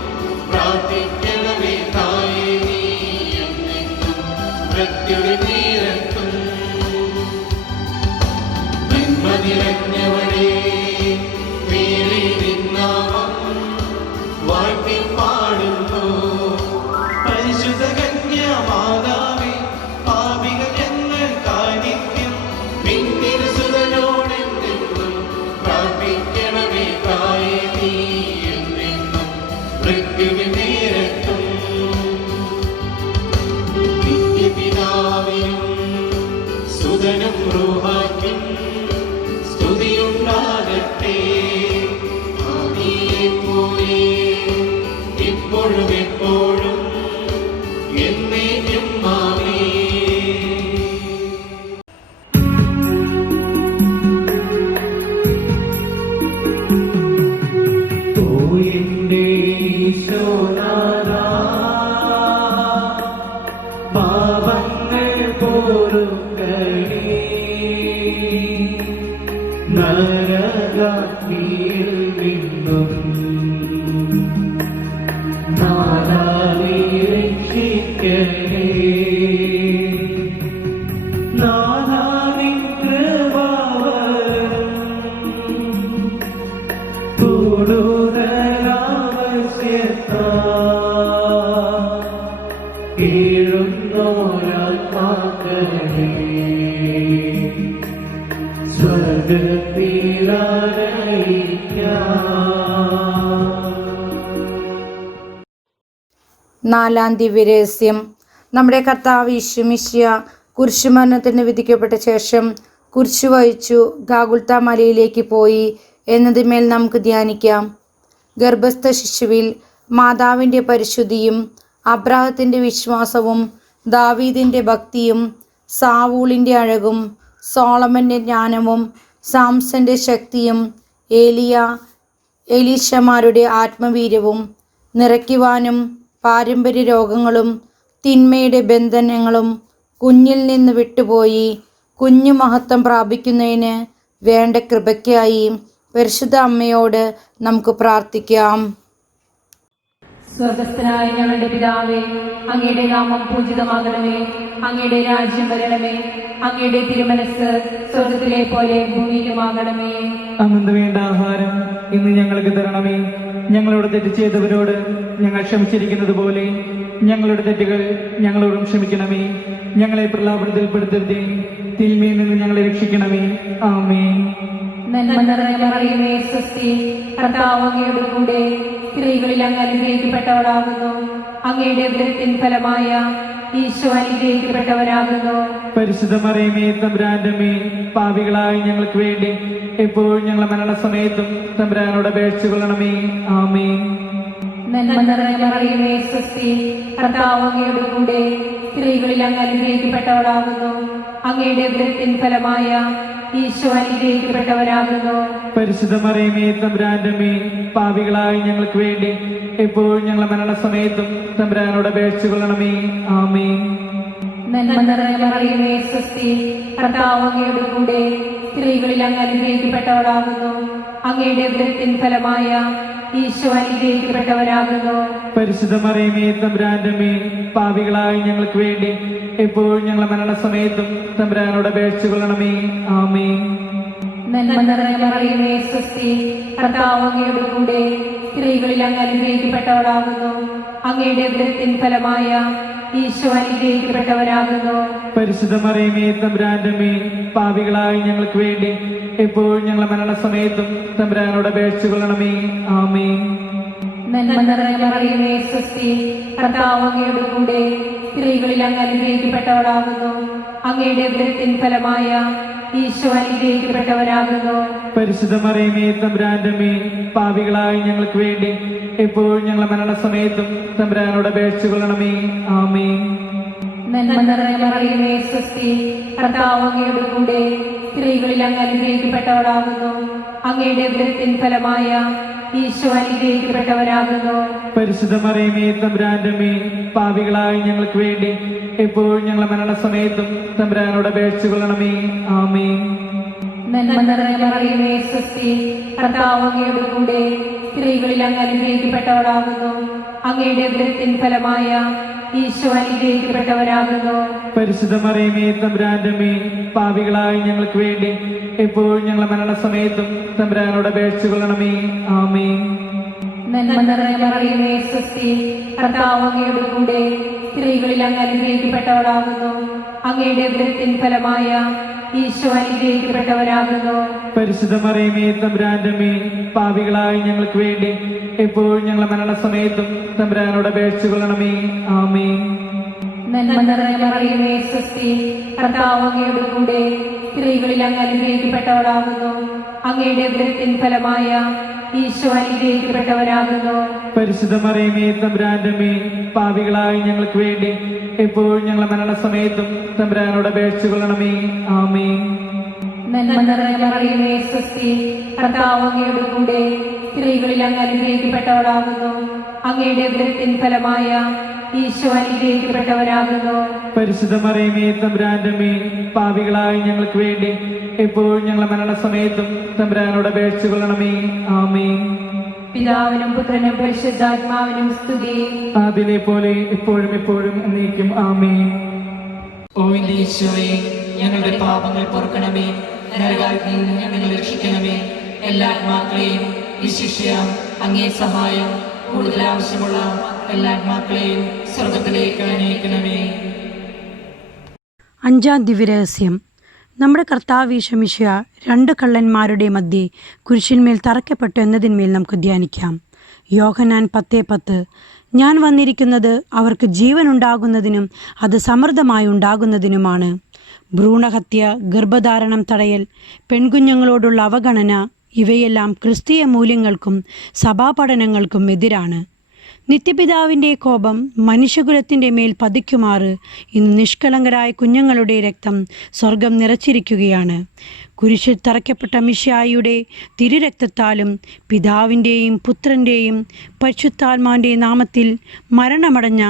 പ്രാർത്ഥിക്കണമേ തായേ നീ എന്നെന്നും മൃത്യുവിൻ നേരത്തും. നന്മ നിറഞ്ഞവളേ മേരി നിന്നാമം വാഴ്ത്തിപ്പാടുന്നു. പരിശുദ്ധ കന്യാമാതാവേ പാപികൾ ഞങ്ങൾക്കായി നിത്യം നിൻ തിരുസുതനോടെന്നെന്നും പ്രാർത്ഥിക്കണമേ തായേ നീ എന്നെന്നും മൃത്യുവിൻ നേരത്തും. നിത്യപിതാവിനും സുതനും റൂഹായ്ക്കും സ്തുതിയുണ്ടാകട്ടെ. ആദിയിലെപ്പോലെ ഇപ്പോഴും എപ്പോഴും എന്നേക്കും ആമേൻ. ഓ എന്റെ ഈശോനാഥാ, പാപങ്ങൾ പൊറുക്കണേ, നരകാഗ്നിയിൽ നിന്നും നാഥാവേ രക്ഷിക്കണേ. നാഥാ നിൻ കൃപാവരം കൂടുതലാവശ്യത്താ കേഴുന്നോരാത്മാക്കളെ നാലാം ദിവ്യരഹസ്യം. നമ്മുടെ കർത്താവ് യേശു മിശിഹ കുരിശുമരണത്തിന് വിധിക്കപ്പെട്ട ശേഷം കുരിശു വഹിച്ചു ഗാഗുൽത്ത മലയിലേക്ക് പോയി എന്നതിന്മേൽ നമുക്ക് ധ്യാനിക്കാം. ഗർഭസ്ഥ ശിശുവിൽ മാതാവിൻ്റെ പരിശുദ്ധിയും അബ്രാഹത്തിൻ്റെ വിശ്വാസവും ദാവീദിൻ്റെ ഭക്തിയും സാവൂളിൻ്റെ അഴകും സോളമൻ്റെ ജ്ഞാനവും സാംസന്റെ ശക്തിയും എലീശമാരുടെ ആത്മവീര്യവും നിറയ്ക്കുവാനും പാരമ്പര്യ രോഗങ്ങളും തിന്മയുടെ ബന്ധനങ്ങളും കുഞ്ഞിൽ നിന്ന് വിട്ടുപോയി കുഞ്ഞു മഹത്വം പ്രാപിക്കുന്നതിന് വേണ്ട കൃപയ്ക്കായി പരിശുദ്ധ അമ്മയോട് നമുക്ക് പ്രാർത്ഥിക്കാം. സ്വർഗസ്ഥനായ ഞങ്ങളുടെ പിതാവേ, അങ്ങയുടെ നാമം പൂജിതമാകണമേ. അങ്ങയുടെ രാജ്യം വരണമേ. അങ്ങയുടെ തിരുമനസ് സ്വർഗത്തിലെ പോലെ ഭൂമിയിലുമാകണമേ. അന്നു വേണ്ട ആഹാരം ഇന്ന് ഞങ്ങൾക്ക് തരണമേ. ഞങ്ങളോട് തെറ്റ് ചെയ്തവരോട് ഞങ്ങൾ ക്ഷമിച്ചിരിക്കുന്നത് പോലെ ഞങ്ങളുടെ തെറ്റുകൾ ഞങ്ങളോടും ക്ഷമിക്കണമേ. ഞങ്ങളെ പ്രലോഭനത്തിൽപ്പെടുത്തരുതേ, തിന്മയിൽ നിന്ന് ഞങ്ങളെ രക്ഷിക്കണമേ. ആമേൻ. നന്മ നിറഞ്ഞ മറിയമേ, സ്വസ്തി, കർത്താവ് അങ്ങയോട് കൂടെ സ്ത്രീകളിൽ അങ്ങ് അനുഗ്രഹിക്കപ്പെട്ടവളാകുന്നു. അങ്ങയുടെ ഉദരത്തിൻ ഫലമായ ഈശോ അനുഗ്രഹിക്കപ്പെട്ടവരാകുന്നു. പരിശുദ്ധ മറിയമേ, തമ്പുരാന്റെ അമ്മേ, പാപികളായ ഞങ്ങൾക്ക് വേണ്ടി എപ്പോഴും ഞങ്ങളുടെ മരണസമയത്തും തമ്പുരാനോട് അപേക്ഷിച്ചു കൊള്ളണമേ. ആമേൻ. നന്മ നിറഞ്ഞ മറിയമേ, സ്വസ്തി, കർത്താവ് അങ്ങയോട് കൂടെ സ്ത്രീകളിൽ അങ്ങ് അനുഗ്രഹിക്കപ്പെട്ടവളാകുന്നു. അങ്ങയുടെ ഉദരത്തിൻ ഫലമായ ഈശോ അനുഗ്രഹിക്കപ്പെട്ടവരാകുന്നു. പരിശുദ്ധ മറിയമേ, തമ്പുരാന്റെ അമ്മേ, പാപികളായ ഞങ്ങൾക്ക് വേണ്ടി എപ്പോഴും ഞങ്ങളുടെ മരണസമയത്തും തമ്പുരാനോട് അപേക്ഷിച്ചു കൊള്ളണമേ. ആമേൻ. നന്മ നിറഞ്ഞ മറിയമേ, സ്വസ്തി, കർത്താവ് അങ്ങയോട് കൂടെ സ്ത്രീകളിൽ അങ്ങ് അനുഗ്രഹിക്കപ്പെട്ടവളാകുന്നു. അങ്ങയുടെ ഉദരത്തിൻ ഫലമായ ഈശോ അനുഗ്രഹിക്കപ്പെട്ടവരാകുന്നു. പരിശുദ്ധ മറിയമേ, തമ്പുരാന്റെ അമ്മേ, പാപികളായ ഞങ്ങൾക്ക് വേണ്ടി എപ്പോഴും ഞങ്ങളുടെ മരണസമയത്തും തമ്പുരാനോട് അപേക്ഷിച്ചു കൊള്ളണമേ. ആമേൻ. നന്മ നിറഞ്ഞ മറിയമേ, സ്വസ്തി, കർത്താവ് അങ്ങയോട് കൂടെ സ്ത്രീകളിൽ അങ്ങ് അനുഗ്രഹിക്കപ്പെട്ടവളാകുന്നു. അങ്ങയുടെ ഉദരത്തിൻ ഫലമായ ഈശോ അനുഗ്രഹിക്കപ്പെട്ടവരാകുന്നു. പരിശുദ്ധ മറിയമേ, തമ്പുരാന്റെ അമ്മേ, പാപികളായ ഞങ്ങൾക്ക് വേണ്ടി എപ്പോഴും ഞങ്ങളുടെ മരണസമയത്തും തമ്പുരാനോട് അപേക്ഷിച്ചു കൊള്ളണമേ. ആമേൻ. നന്മ നിറഞ്ഞ മറിയമേ, സ്വസ്തി, കർത്താവ് അങ്ങയോട് കൂടെ സ്ത്രീകളിൽ അങ്ങ് അനുഗ്രഹിക്കപ്പെട്ടവളാകുന്നു. അങ്ങയുടെ ഉദരത്തിൻ ഫലമായ ഈശോ അനുഗ്രഹിക്കപ്പെട്ടവരാകുന്നു. പരിശുദ്ധ മറിയമേ, തമ്പുരാന്റെ അമ്മേ, പാപികളായ ഞങ്ങൾക്ക് വേണ്ടി എപ്പോഴും ഞങ്ങളുടെ മരണസമയത്തും തമ്പുരാനോട് അപേക്ഷിച്ചു കൊള്ളണമേ. ആമേൻ. നന്മ നിറഞ്ഞ മറിയമേ, സ്വസ്തി, കർത്താവ് അങ്ങയോട് കൂടെ സ്ത്രീകളിൽ അങ്ങ് അനുഗ്രഹിക്കപ്പെട്ടവളാകുന്നു. അങ്ങയുടെ ഉദരത്തിൻ ഫലമായ ഈശോ അനുഗ്രഹിക്കപ്പെട്ടവരാകുന്നു. പരിശുദ്ധ മറിയമേ, തമ്പുരാന്റെ അമ്മേ, പാപികളായ ഞങ്ങൾക്ക് വേണ്ടി എപ്പോഴും ഞങ്ങളുടെ മരണസമയത്തും തമ്പുരാനോട് അപേക്ഷിച്ചു കൊള്ളണമേ. ആമേൻ. നന്മ നിറഞ്ഞ മറിയമേ, സ്വസ്തി, കർത്താവ് അങ്ങയോട് കൂടെ സ്ത്രീകളിൽ അങ്ങ് അനുഗ്രഹിക്കപ്പെട്ടവളാകുന്നു. അങ്ങയുടെ ഉദരത്തിൻ ഫലമായ ഈശോ അനുഗ്രഹിക്കപ്പെട്ടവരാകുന്നു. പരിശുദ്ധ മറിയമേ, തമ്പുരാന്റെ അമ്മേ, പാപികളായ ഞങ്ങൾക്ക് വേണ്ടി എപ്പോഴും ഞങ്ങളുടെ മരണസമയത്തും തമ്പുരാനോട് അപേക്ഷിച്ചു കൊള്ളണമേ. ആമേൻ. നന്മ നിറഞ്ഞ മറിയമേ, സ്വസ്തി, കർത്താവ് അങ്ങയോട് കൂടെ സ്ത്രീകളിൽ അങ്ങ് അനുഗ്രഹിക്കപ്പെട്ടവളാകുന്നു. അങ്ങയുടെ ഉദരത്തിൻ ഫലമായ ഈശോ അനുഗ്രഹിക്കപ്പെട്ടവരാകുന്നു. പരിശുദ്ധ മറിയമേ, തമ്പുരാന്റെ അമ്മേ, പാപികളായ ഞങ്ങൾക്ക് വേണ്ടി എപ്പോഴും ഞങ്ങളുടെ മരണസമയത്തും തമ്പുരാനോട് അപേക്ഷിച്ചു കൊള്ളണമേ. ആമേൻ. നന്മ നിറഞ്ഞ മറിയമേ, സ്വസ്തി, കർത്താവ് അങ്ങയോട് കൂടെ സ്ത്രീകളിൽ അങ്ങ് അനുഗ്രഹിക്കപ്പെട്ടവളാകുന്നു. അങ്ങയുടെ ഉദരത്തിൻ ഫലമായ ഈശോ അനുഗ്രഹിക്കപ്പെട്ടവരാകുന്നു. പരിശുദ്ധ മറിയമേ, തമ്പുരാന്റെ അമ്മേ, പാപികളായ ഞങ്ങൾക്ക് വേണ്ടി എപ്പോഴും ഞങ്ങളുടെ മരണസമയത്തും തമ്പുരാനോട് അപേക്ഷിച്ചു കൊള്ളണമേ. ആമേൻ. നന്മ നിറഞ്ഞ മറിയമേ, സ്വസ്തി, കർത്താവ് അങ്ങയോട് കൂടെ സ്ത്രീകളിൽ അങ്ങ് അനുഗ്രഹിക്കപ്പെട്ടവളാകുന്നു. അങ്ങയുടെ ഉദരത്തിൻ ഫലമായ ഈശോ അനുഗ്രഹിക്കപ്പെട്ടവരാകുന്നു. പരിശുദ്ധ മറിയമേ, തമ്പുരാന്റെ അമ്മേ, പാപികളായ ഞങ്ങൾക്ക് വേണ്ടി എപ്പോഴും ഞങ്ങളുടെ മരണസമയത്തും തമ്പുരാനോട് അപേക്ഷിച്ചു കൊള്ളണമേ. ആമേൻ. പിതാവിനും പുത്രനും പരിശുദ്ധാത്മാവിനും സ്തുതി. ആദിലെ പോലെ എപ്പോഴും എപ്പോഴും എന്നേക്കും. ആമേൻ. ഓ എന്റെ ഈശോയെ, ഞങ്ങളുടെ പാപങ്ങൾ പൊറുക്കണമേ. നരകാഗ്നിയിൽ നിന്ന് ഞങ്ങളെ രക്ഷിക്കണമേ. എല്ലാ ആത്മാക്കളെയും വിശിഷ്യ അങ്ങേ സഹായം കൂടുതൽ ആവശ്യമുള്ള എല്ലാ ആത്മാക്കളെയും സ്വർഗത്തിലേക്ക് അനയിക്കണമേ. അഞ്ചാം ദിവ്യരഹസ്യം. നമ്മുടെ കർത്താവ് ഈശോമിശിഹ രണ്ട് കള്ളന്മാരുടെ മധ്യേ കുരിശിന്മേൽ തറയ്ക്കപ്പെട്ടു എന്നതിന്മേൽ നമുക്ക് ധ്യാനിക്കാം. യോഹന്നാൻ 10:10. ഞാൻ വന്നിരിക്കുന്നത് അവർക്ക് ജീവൻ ഉണ്ടാകുന്നതിനും അത് സമൃദ്ധമായി ഉണ്ടാകുന്നതിനുമാണ്. ഭ്രൂണഹത്യ, ഗർഭധാരണം തടയൽ, പെൺകുഞ്ഞുങ്ങളോടുള്ള അവഗണന ഇവയെല്ലാം ക്രിസ്തീയ മൂല്യങ്ങൾക്കും സഭാപഠനങ്ങൾക്കും എതിരാണ്. നിത്യപിതാവിൻ്റെ കോപം മനുഷ്യകുലത്തിൻ്റെ മേൽ പതിക്കുമാറ് ഇന്ന് നിഷ്കളങ്കരായ കുഞ്ഞുങ്ങളുടെ രക്തം സ്വർഗം നിറച്ചിരിക്കുകയാണ്. കുരിശിൽ തറയ്ക്കപ്പെട്ട മിശിഹായുടെ തിരുരക്തത്താലും പിതാവിൻ്റെയും പുത്രൻ്റെയും പരിശുദ്ധാത്മാവിൻ്റെ നാമത്തിൽ മരണമടഞ്ഞ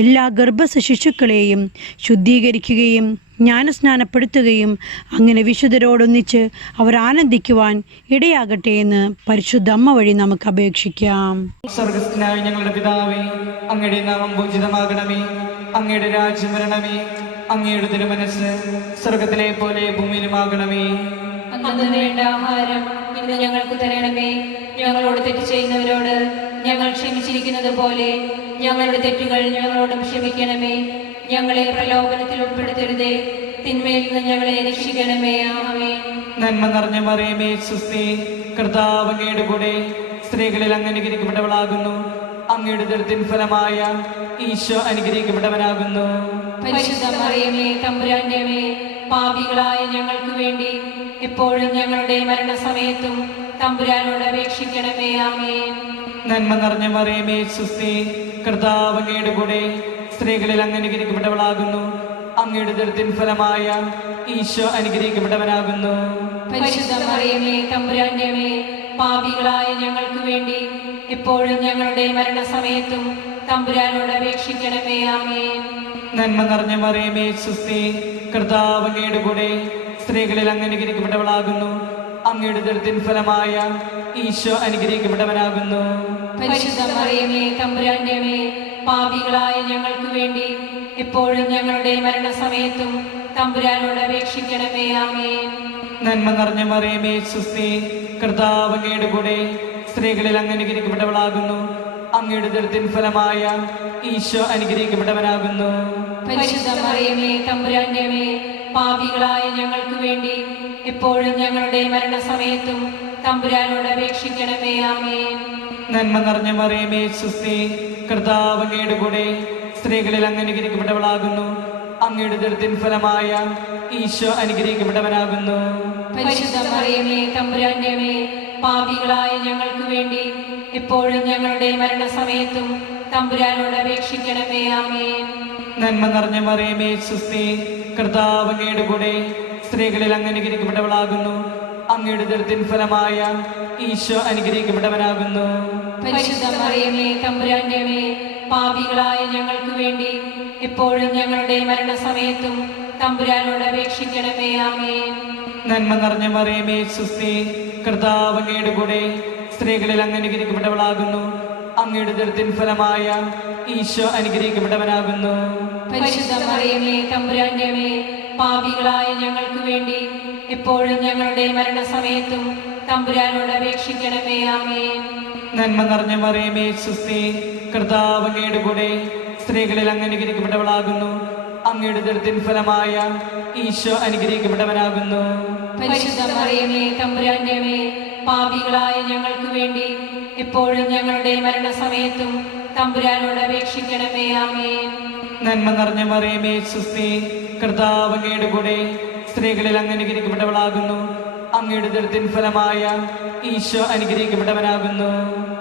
എല്ലാ ഗർഭസ്ഥ ശിശുക്കളെയും ശുദ്ധീകരിക്കുകയും ജ്ഞാനസ്നാനപ്പെടുത്തുകയും അങ്ങനെ വിശുദ്ധരോടൊന്നിച്ച് അവർ ആനന്ദിക്കുവാൻ ഇടയാകട്ടെ എന്ന് പരിശുദ്ധ അമ്മ വഴി നമുക്ക് അപേക്ഷിക്കാം. സ്വർഗസ്ഥനായ ഞങ്ങളുടെ പിതാവേ, അങ്ങയുടെ നാമം പൂജിതമാകണമേ. അങ്ങയുടെ രാജ്യം വരണമേ. അങ്ങയുടെ തിരുമനസ് സ്വർഗത്തിലെ പോലെ ഭൂമിയിലുമാകണമേ. അന്നു വേണ്ട ആഹാരം ഇന്ന് ഞങ്ങൾക്ക് തരണമേ. ഞങ്ങളോട് തെറ്റ് ചെയ്യുന്നവരോട് ഞങ്ങൾ ക്ഷമിച്ചിരിക്കുന്നത് പോലെ ഞങ്ങളുടെ തെറ്റുകൾ ഞങ്ങളോടും ക്ഷമിക്കണമേ. ഞങ്ങളെ പ്രലോഭനത്തിൽ ഉൾപ്പെടുത്തരുതേ, തിന്മയിൽ നിന്ന് ഞങ്ങളെ രക്ഷിക്കണമേ. ആമേൻ. നന്മ നിറഞ്ഞ മറിയമേ, സ്വസ്തി, കർത്താവ് അങ്ങയുടെ കൂടെ സ്ത്രീകളിൽ അങ്ങ് അനുഗ്രഹിക്കപ്പെട്ടവളാകുന്നു. അങ്ങയുടെ ഉദരത്തിൻ ഫലമായ ഈശോ അനുഗ്രഹിക്കപ്പെട്ടവനാകുന്നു. പരിശുദ്ധ മറിയമേ, തമ്പുരാന്റെ അമ്മേ, പാപികളായ ഞങ്ങൾക്ക് വേണ്ടി എപ്പോഴും ഞങ്ങളുടെ മരണസമയത്തും തമ്പുരാനോട് അപേക്ഷിക്കണമേ. ആമേൻ. നന്മ നിറഞ്ഞ മറിയമേ, സ്വസ്തി, കർത്താവ് അങ്ങയുടെ കൂടെ സ്ത്രീകളിൽ അങ്ങ് അനുഗ്രഹിക്കപ്പെട്ടവളാകുന്നു. അങ്ങയുടെ ഉദരത്തിൻ ഫലമായ ഈശോ അനുഗ്രഹിക്കപ്പെട്ടവനാകുന്നു. പരിശുദ്ധ മറിയമേ, തമ്പുരാന്റെ അമ്മേ, പാപികളായ ഞങ്ങൾക്ക് വേണ്ടി എപ്പോഴും ഞങ്ങളുടെ മരണസമയത്തും തമ്പുരാനോട് അപേക്ഷിക്കണമേ. ആമേൻ. നന്മ നിറഞ്ഞ മറിയമേ, സ്വസ്തി, കർത്താവ് അങ്ങയുടെ കൂടെ സ്ത്രീകളിൽ അങ്ങ് അനുഗ്രഹിക്കപ്പെട്ടവളാകുന്നു. അങ്ങയുടെ ഉദരത്തിൻ ഫലമായ ഈശോ അനുഗ്രഹിക്കപ്പെട്ടവനാകുന്നു. പരിശുദ്ധ മറിയമേ, തമ്പുരാന്റെ അമ്മേ, പാപികളായ ഞങ്ങൾക്ക് വേണ്ടി എപ്പോഴും ഞങ്ങളുടെ മരണസമയത്തും തമ്പുരാനോട് അപേക്ഷിക്കണമേ. ആമേൻ. നന്മ നിറഞ്ഞ മറിയമേ, സ്വസ്തി, കർത്താവ് അങ്ങയുടെ കൂടെ സ്ത്രീകളിൽ അങ്ങ് അനുഗ്രഹിക്കപ്പെട്ടവളാകുന്നു. അങ്ങയുടെ ഉദരത്തിൻ ഫലമായ ഈശോ അനുഗ്രഹിക്കപ്പെട്ടവനാകുന്നു. പരിശുദ്ധ മറിയമേ, തമ്പുരാന്റെ അമ്മേ, പാപികളായ ഞങ്ങൾക്ക് വേണ്ടി എപ്പോഴും ഞങ്ങളുടെ മരണസമയത്തും തമ്പുരാനോട് അപേക്ഷിക്കണമേ. ആമേൻ. നന്മ നിറഞ്ഞ മറിയമേ, സ്വസ്തി, കർത്താവ് അങ്ങയുടെ കൂടെ സ്ത്രീകളിൽ അങ്ങ് അനുഗ്രഹിക്കപ്പെട്ടവളാകുന്നു. അങ്ങയുടെ ഉദരത്തിൻ ഫലമായ ഈശോ അനുഗ്രഹിക്കപ്പെട്ടവനാകുന്നു. പരിശുദ്ധ മറിയമേ, തമ്പുരാന്റെ അമ്മേ, പാപികളായ ഞങ്ങൾക്ക് വേണ്ടി എപ്പോഴും ഞങ്ങളുടെ മരണസമയത്തും തമ്പുരാനോട് അപേക്ഷിക്കണമേ. ആമേൻ. നന്മ നിറഞ്ഞ മറിയമേ, സ്വസ്തി, കർത്താവ് അങ്ങയുടെ കൂടെ സ്ത്രീകളിൽ അങ്ങ് അനുഗ്രഹിക്കപ്പെട്ടവളാകുന്നു. അങ്ങയുടെ ഉദരത്തിൻ ഫലമായ ഈശോ അനുഗ്രഹിക്കപ്പെട്ടവനാകുന്നു. പരിശുദ്ധ മറിയമേ, തമ്പുരാന്റെ അമ്മേ, പാപികളായ ഞങ്ങൾക്ക് വേണ്ടി എപ്പോഴും ഞങ്ങളുടെ മരണസമയത്തും തമ്പുരാനോട് അപേക്ഷിക്കണമേ. ആമേൻ. നന്മ നിറഞ്ഞ മറിയമേ, സ്വസ്തി, കർത്താവ് അങ്ങയുടെ കൂടെ സ്ത്രീകളിൽ അങ്ങ് അനുഗ്രഹിക്കപ്പെട്ടവളാകുന്നു. അങ്ങയുടെ ഉദരത്തിൻ ഫലമായ ഈശോ അനുഗ്രഹിക്കപ്പെട്ടവനാകുന്നു. പരിശുദ്ധ മറിയമേ, തമ്പുരാന്റെ അമ്മേ, പാപികളായ ഞങ്ങൾക്ക് വേണ്ടി എപ്പോഴും ഞങ്ങളുടെ മരണസമയത്തും തമ്പുരാനോട് അപേക്ഷിക്കണമേ. ആമേൻ. നന്മ നിറഞ്ഞ മറിയമേ, സ്വസ്തി, കർത്താവ് അങ്ങയുടെ കൂടെ സ്ത്രീകളിൽ അങ്ങ് അനുഗ്രഹിക്കപ്പെട്ടവളാകുന്നു. അങ്ങയുടെ ഉദരത്തിൻ ഫലമായ ഈശോ അനുഗ്രഹിക്കപ്പെട്ടവനാകുന്നു. പരിശുദ്ധ മറിയമേ, തമ്പുരാന്റെ അമ്മേ, പാപികളായ ഞങ്ങൾക്ക് വേണ്ടി എപ്പോഴും ഞങ്ങളുടെ മരണസമയത്തും തമ്പുരാനോട് അപേക്ഷിക്കണമേ. ആമേൻ. നന്മ നിറഞ്ഞ മറിയമേ, സ്വസ്തി, കർത്താവ് അങ്ങയുടെ കൂടെ സ്ത്രീകളിൽ അങ്ങ് അനുഗ്രഹിക്കപ്പെട്ടവളാകുന്നു. അങ്ങയുടെ ഉദരത്തിൻ ഫലമായ ഈശോ അനുഗ്രഹിക്കപ്പെട്ടവനാകുന്നു.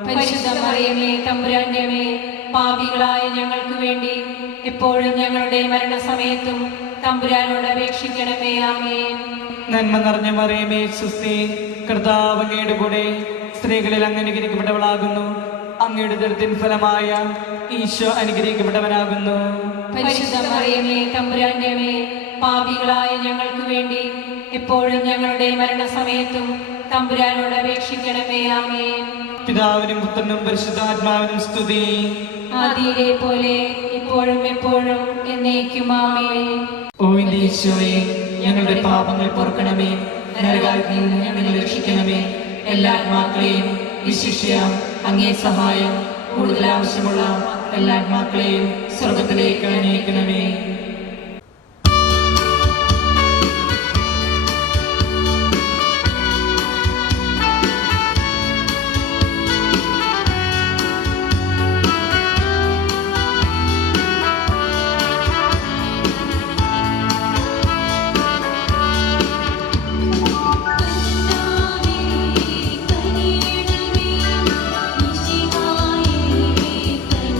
പരിശുദ്ധ മറിയമേ, തമ്പുരാന്റെ അമ്മേ, പാപികളായ ഞങ്ങൾക്ക് വേണ്ടി എപ്പോഴും ഞങ്ങളുടെ മരണസമയത്തും തമ്പുരാനോട് അപേക്ഷിക്കണമേ. ആമേൻ. നന്മ നിറഞ്ഞ മറിയമേ, സ്വസ്തി, കർത്താവ് അങ്ങയുടെ കൂടെ സ്ത്രീകളിൽ അങ്ങ് അനുഗ്രഹിക്കപ്പെട്ടവളാകുന്നു. അങ്ങയുടെ ഉദരത്തിൻ ഫലമായ ഈശോ അനുഗ്രഹിക്കപ്പെട്ടവനാകുന്നു. പരിശുദ്ധ മറിയമേ, തമ്പുരാന്റെ അമ്മേ, പാപികളായ ഞങ്ങൾക്ക് വേണ്ടി എപ്പോഴും ഞങ്ങളുടെ മരണസമയത്തും തമ്പുരാനോട് അപേക്ഷിക്കണമേ. ആമേൻ. പിതാവിനും പുത്രനും പരിശുദ്ധാത്മാവിനും സ്തുതി. ആദിയിലെ പോലെ ഇപ്പോഴും എപ്പോഴും എന്നേക്കും. ആമേൻ. ഓ എന്റെ ഈശോയെ, ഞങ്ങളുടെ പാപങ്ങൾ പൊറുക്കണമേ. നരകാഗ്നിയിൽ നിന്ന് ഞങ്ങളെ രക്ഷിക്കണമേ. എല്ലാ ആത്മാക്കളെയും വിശിഷ്യ അങ്ങേ സഹായം കൂടുതൽ ആവശ്യമുള്ള എല്ലാ ആത്മാക്കളെയും സ്വർഗത്തിലേക്ക് അനയിക്കണമേ. കനിയണമേ, ഈശോയെ കനിയണമേ.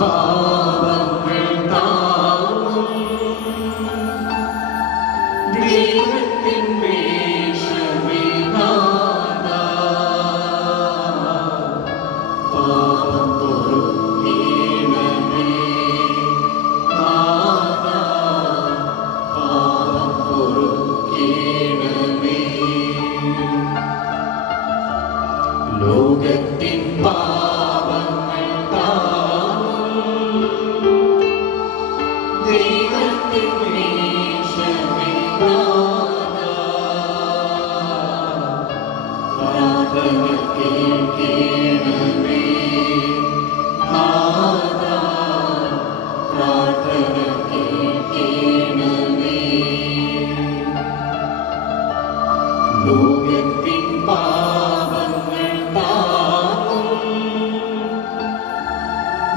പാപങ്ങൾ താങ്ങും ദൈവത്തിൻ വേഷമേ നാഥാ, പാപം പൊറുക്കണമേ നാഥാ, പാപം പൊറുക്കണമേ. ലോകത്തിൻ പാപങ്ങൾ താങ്ങും ദൈവത്തിൻ വേഷമേ നാഥാ, പ്രാർത്ഥന കേൾക്കണമേ നാഥാ, പ്രാർത്ഥന കേൾക്കണമേ. ലോകത്തിൻ പാപങ്ങൾ താങ്ങും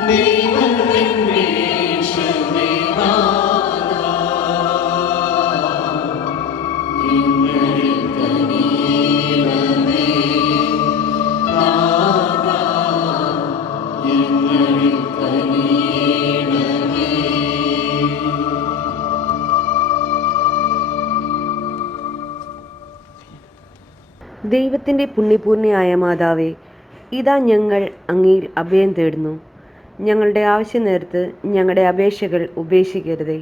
ദൈവത്തിൻ വേഷമേ നാഥാ, ഞങ്ങളിൽ കനിയണമേ നാഥാ, ഞങ്ങളിൽ കനിയണമേ. ദൈവത്തിൻ്റെ പുണ്യപൂർണ്ണയായ മാതാവേ, ഇതാ ഞങ്ങൾ അങ്ങയിൽ അഭയം തേടുന്നു. ഞങ്ങളുടെ ആവശ്യ നേരത്ത് ഞങ്ങളുടെ അപേക്ഷകൾ ഉപേക്ഷിക്കരുതേ.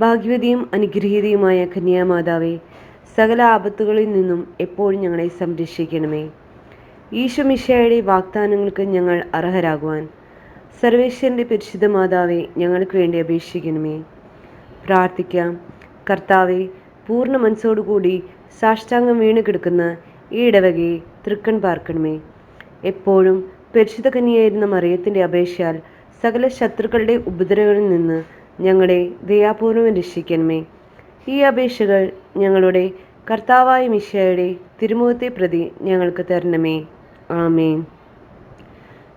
ഭാഗ്യവതിയും അനുഗ്രഹീതയുമായ കന്യാമാതാവേ, സകല ആപത്തുകളിൽ നിന്നും എപ്പോഴും ഞങ്ങളെ സംരക്ഷിക്കണമേ. ഈശോമിശിഹായുടെ വാഗ്ദാനങ്ങൾക്ക് ഞങ്ങൾ അർഹരാകുവാൻ സർവേശ്വരൻ്റെ പരിശുദ്ധ മാതാവേ, ഞങ്ങൾക്ക് വേണ്ടി അപേക്ഷിക്കണമേ. പ്രാർത്ഥിക്കാം. കർത്താവെ, പൂർണ്ണ മനസ്സോടുകൂടി സാഷ്ടാംഗം വീണ് കിടക്കുന്ന ഈ ഇടവകയെ തൃക്കൺ പാർക്കണമേ. എപ്പോഴും പരിശുദ്ധ കന്യയായിരുന്ന മറിയത്തിൻ്റെ അപേക്ഷയാൽ സകല ശത്രുക്കളുടെ ഉപദ്രവങ്ങളിൽ നിന്ന് ഞങ്ങളെ ദയാപൂർവ്വം രക്ഷിക്കണമേ. ഈ അപേക്ഷകൾ ഞങ്ങളുടെ കർത്താവായ മിശിഹായുടെ തിരുമുഖത്തെ പ്രതി ഞങ്ങൾക്ക് തരണമേ. ആമേൻ.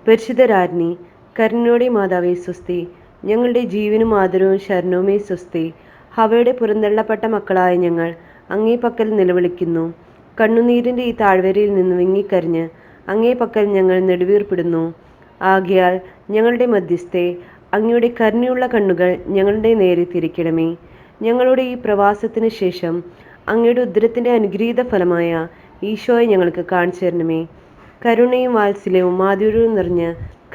പരിശുദ്ധ രാജ്ഞി, കരുണയുടെ മാതാവേ സ്വസ്തി. ഞങ്ങളുടെ ജീവനും ആദരവും ശരണവുമേ സ്വസ്തി. ഹവയുടെ പുറന്തള്ളപ്പെട്ട മക്കളായ ഞങ്ങൾ അങ്ങേ പക്കൽ നിലവിളിക്കുന്നു. കണ്ണുനീരിൻ്റെ ഈ താഴ്വരയിൽ നിന്ന് വിങ്ങിക്കരിഞ്ഞ് അങ്ങേ പക്കൽ ഞങ്ങൾ നെടുവീർപ്പിടുന്നു. ആകയാൽ ഞങ്ങളുടെ മധ്യസ്ഥെ, അങ്ങയുടെ കരുണയുള്ള കണ്ണുകൾ ഞങ്ങളുടെ നേരെ തിരിക്കണമേ. ഞങ്ങളുടെ ഈ പ്രവാസത്തിന് ശേഷം അങ്ങയുടെ ഉദരത്തിൻ്റെ അനുഗ്രഹീത ഫലമായ ഈശോയെ ഞങ്ങൾക്ക് കാണിച്ചു തരണമേ. കരുണയും വാത്സല്യവും മാധുര്യവും നിറഞ്ഞ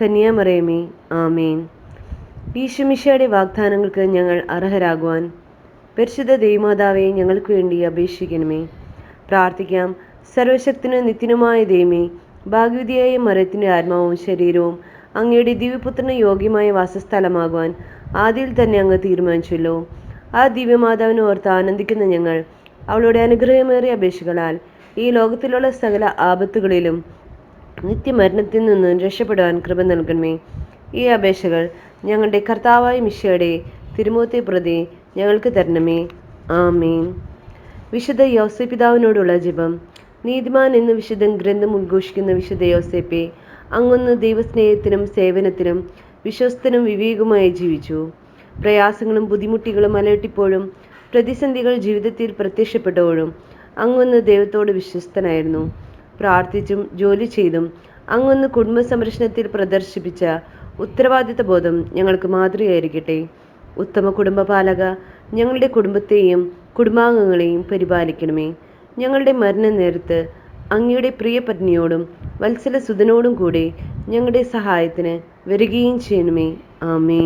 കന്യാമറിയമേ, ആമേൻ. ഈശോമിശിഹായുടെ വാഗ്ദാനങ്ങൾക്ക് ഞങ്ങൾ അർഹരാകുവാൻ പരിശുദ്ധ ദൈവമാതാവെ, ഞങ്ങൾക്ക് വേണ്ടി അപേക്ഷിക്കണമേ. പ്രാർത്ഥിക്കാം. സർവശക്തനും നിത്യനുമായ ദൈവമേ, ഭാഗ്യവതിയായ മറിയത്തിൻ്റെ ആത്മാവും ശരീരവും അങ്ങയുടെ ദിവ്യപുത്രന് യോഗ്യമായ വാസസ്ഥലമാകുവാൻ ആദ്യയിൽ തന്നെ അങ്ങ് തീരുമാനിച്ചല്ലോ. ആ ദിവ്യമാതാവിനെ ഓർത്ത് ആനന്ദിക്കുന്ന ഞങ്ങൾ അവളുടെ അനുഗ്രഹമേറിയ അപേക്ഷകളാൽ ഈ ലോകത്തിലുള്ള സകല ആപത്തുകളിലും നിത്യമരണത്തിൽ നിന്ന് രക്ഷപ്പെടുവാൻ കൃപ നൽകണമേ. ഈ അപേക്ഷകൾ ഞങ്ങളുടെ കർത്താവായ മിശിഹായുടെ തിരുമുഖത്തെ പ്രതി ഞങ്ങൾക്ക് തരണമേ. ആമേൻ. വിശുദ്ധ യോസേപ്പിതാവിനോടുള്ള ജപം. നീതിമാൻ എന്ന് വിശുദ്ധ ഗ്രന്ഥം ഉദ്ഘോഷിക്കുന്ന വിശുദ്ധ യോസേപ്പെ, അങ്ങൊന്ന് ദൈവസ്നേഹത്തിനും സേവനത്തിനും വിശ്വസ്തനും വിവേകമായി ജീവിച്ചു. പ്രയാസങ്ങളും ബുദ്ധിമുട്ടുകളും അലട്ടിപ്പോഴും പ്രതിസന്ധികൾ ജീവിതത്തിൽ പ്രത്യക്ഷപ്പെട്ടപ്പോഴും അങ്ങൊന്ന് ദൈവത്തോട് വിശ്വസ്തനായിരുന്നു. പ്രാർത്ഥിച്ചും ജോലി ചെയ്തും അങ്ങൊന്ന് കുടുംബ സംരക്ഷണത്തിൽ പ്രദർശിപ്പിച്ച ഉത്തരവാദിത്ത ബോധം ഞങ്ങൾക്ക് മാതൃകയായിരിക്കട്ടെ. ഉത്തമ കുടുംബപാലക, ഞങ്ങളുടെ കുടുംബത്തെയും കുടുംബാംഗങ്ങളെയും പരിപാലിക്കണമേ. ഞങ്ങളുടെ മരണ നേരത്ത് അങ്ങയുടെ പ്രിയ പത്നിയോടും വത്സലസുതനോടും കൂടെ ഞങ്ങളുടെ സഹായത്തിന് വരികയും ചെയ്യണമേ. ആമേൻ.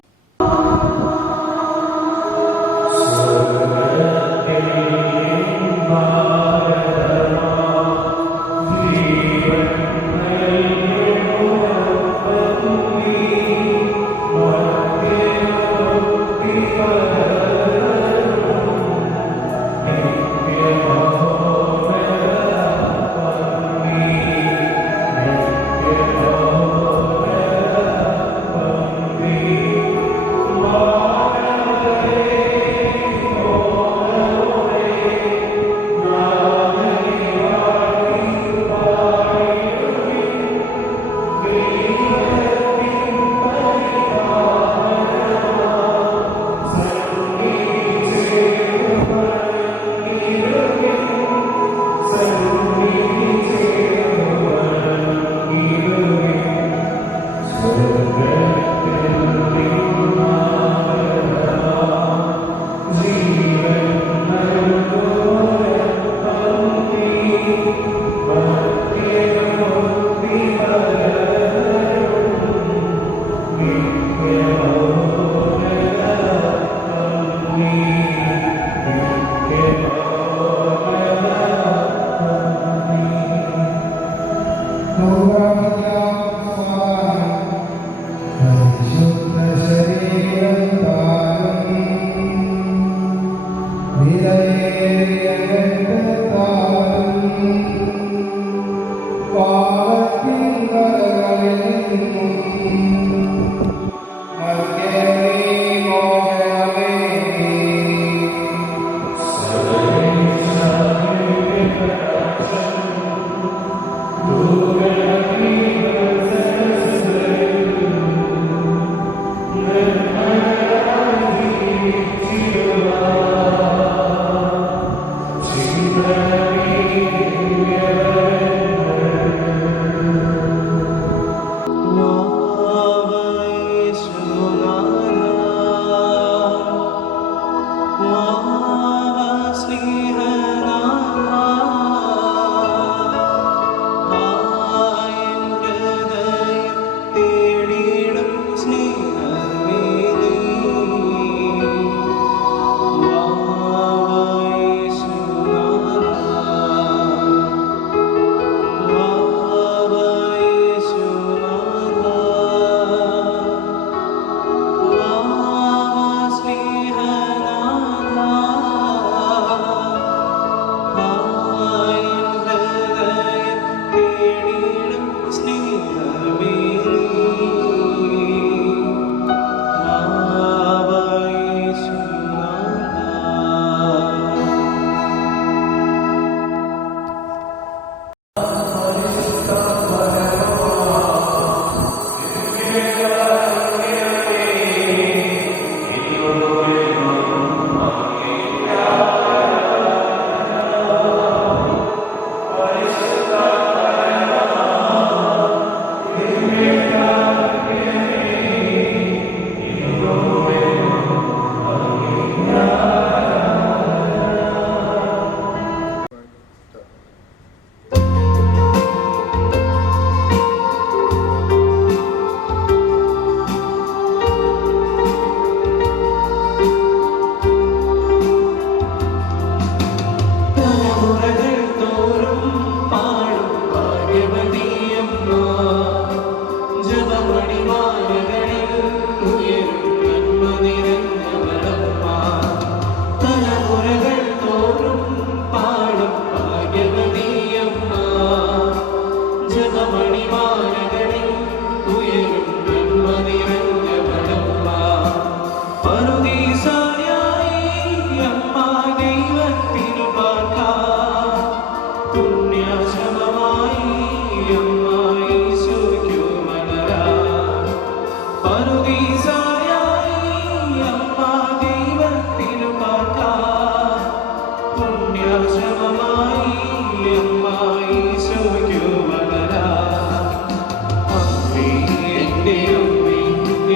എന്റെ അമ്മേ,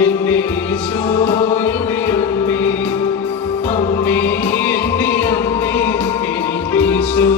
എന്റെ ഈശോയുടെ അമ്മേ, അമ്മേ, എന്റെ അമ്മേ, എനിക്ക് ഈശോ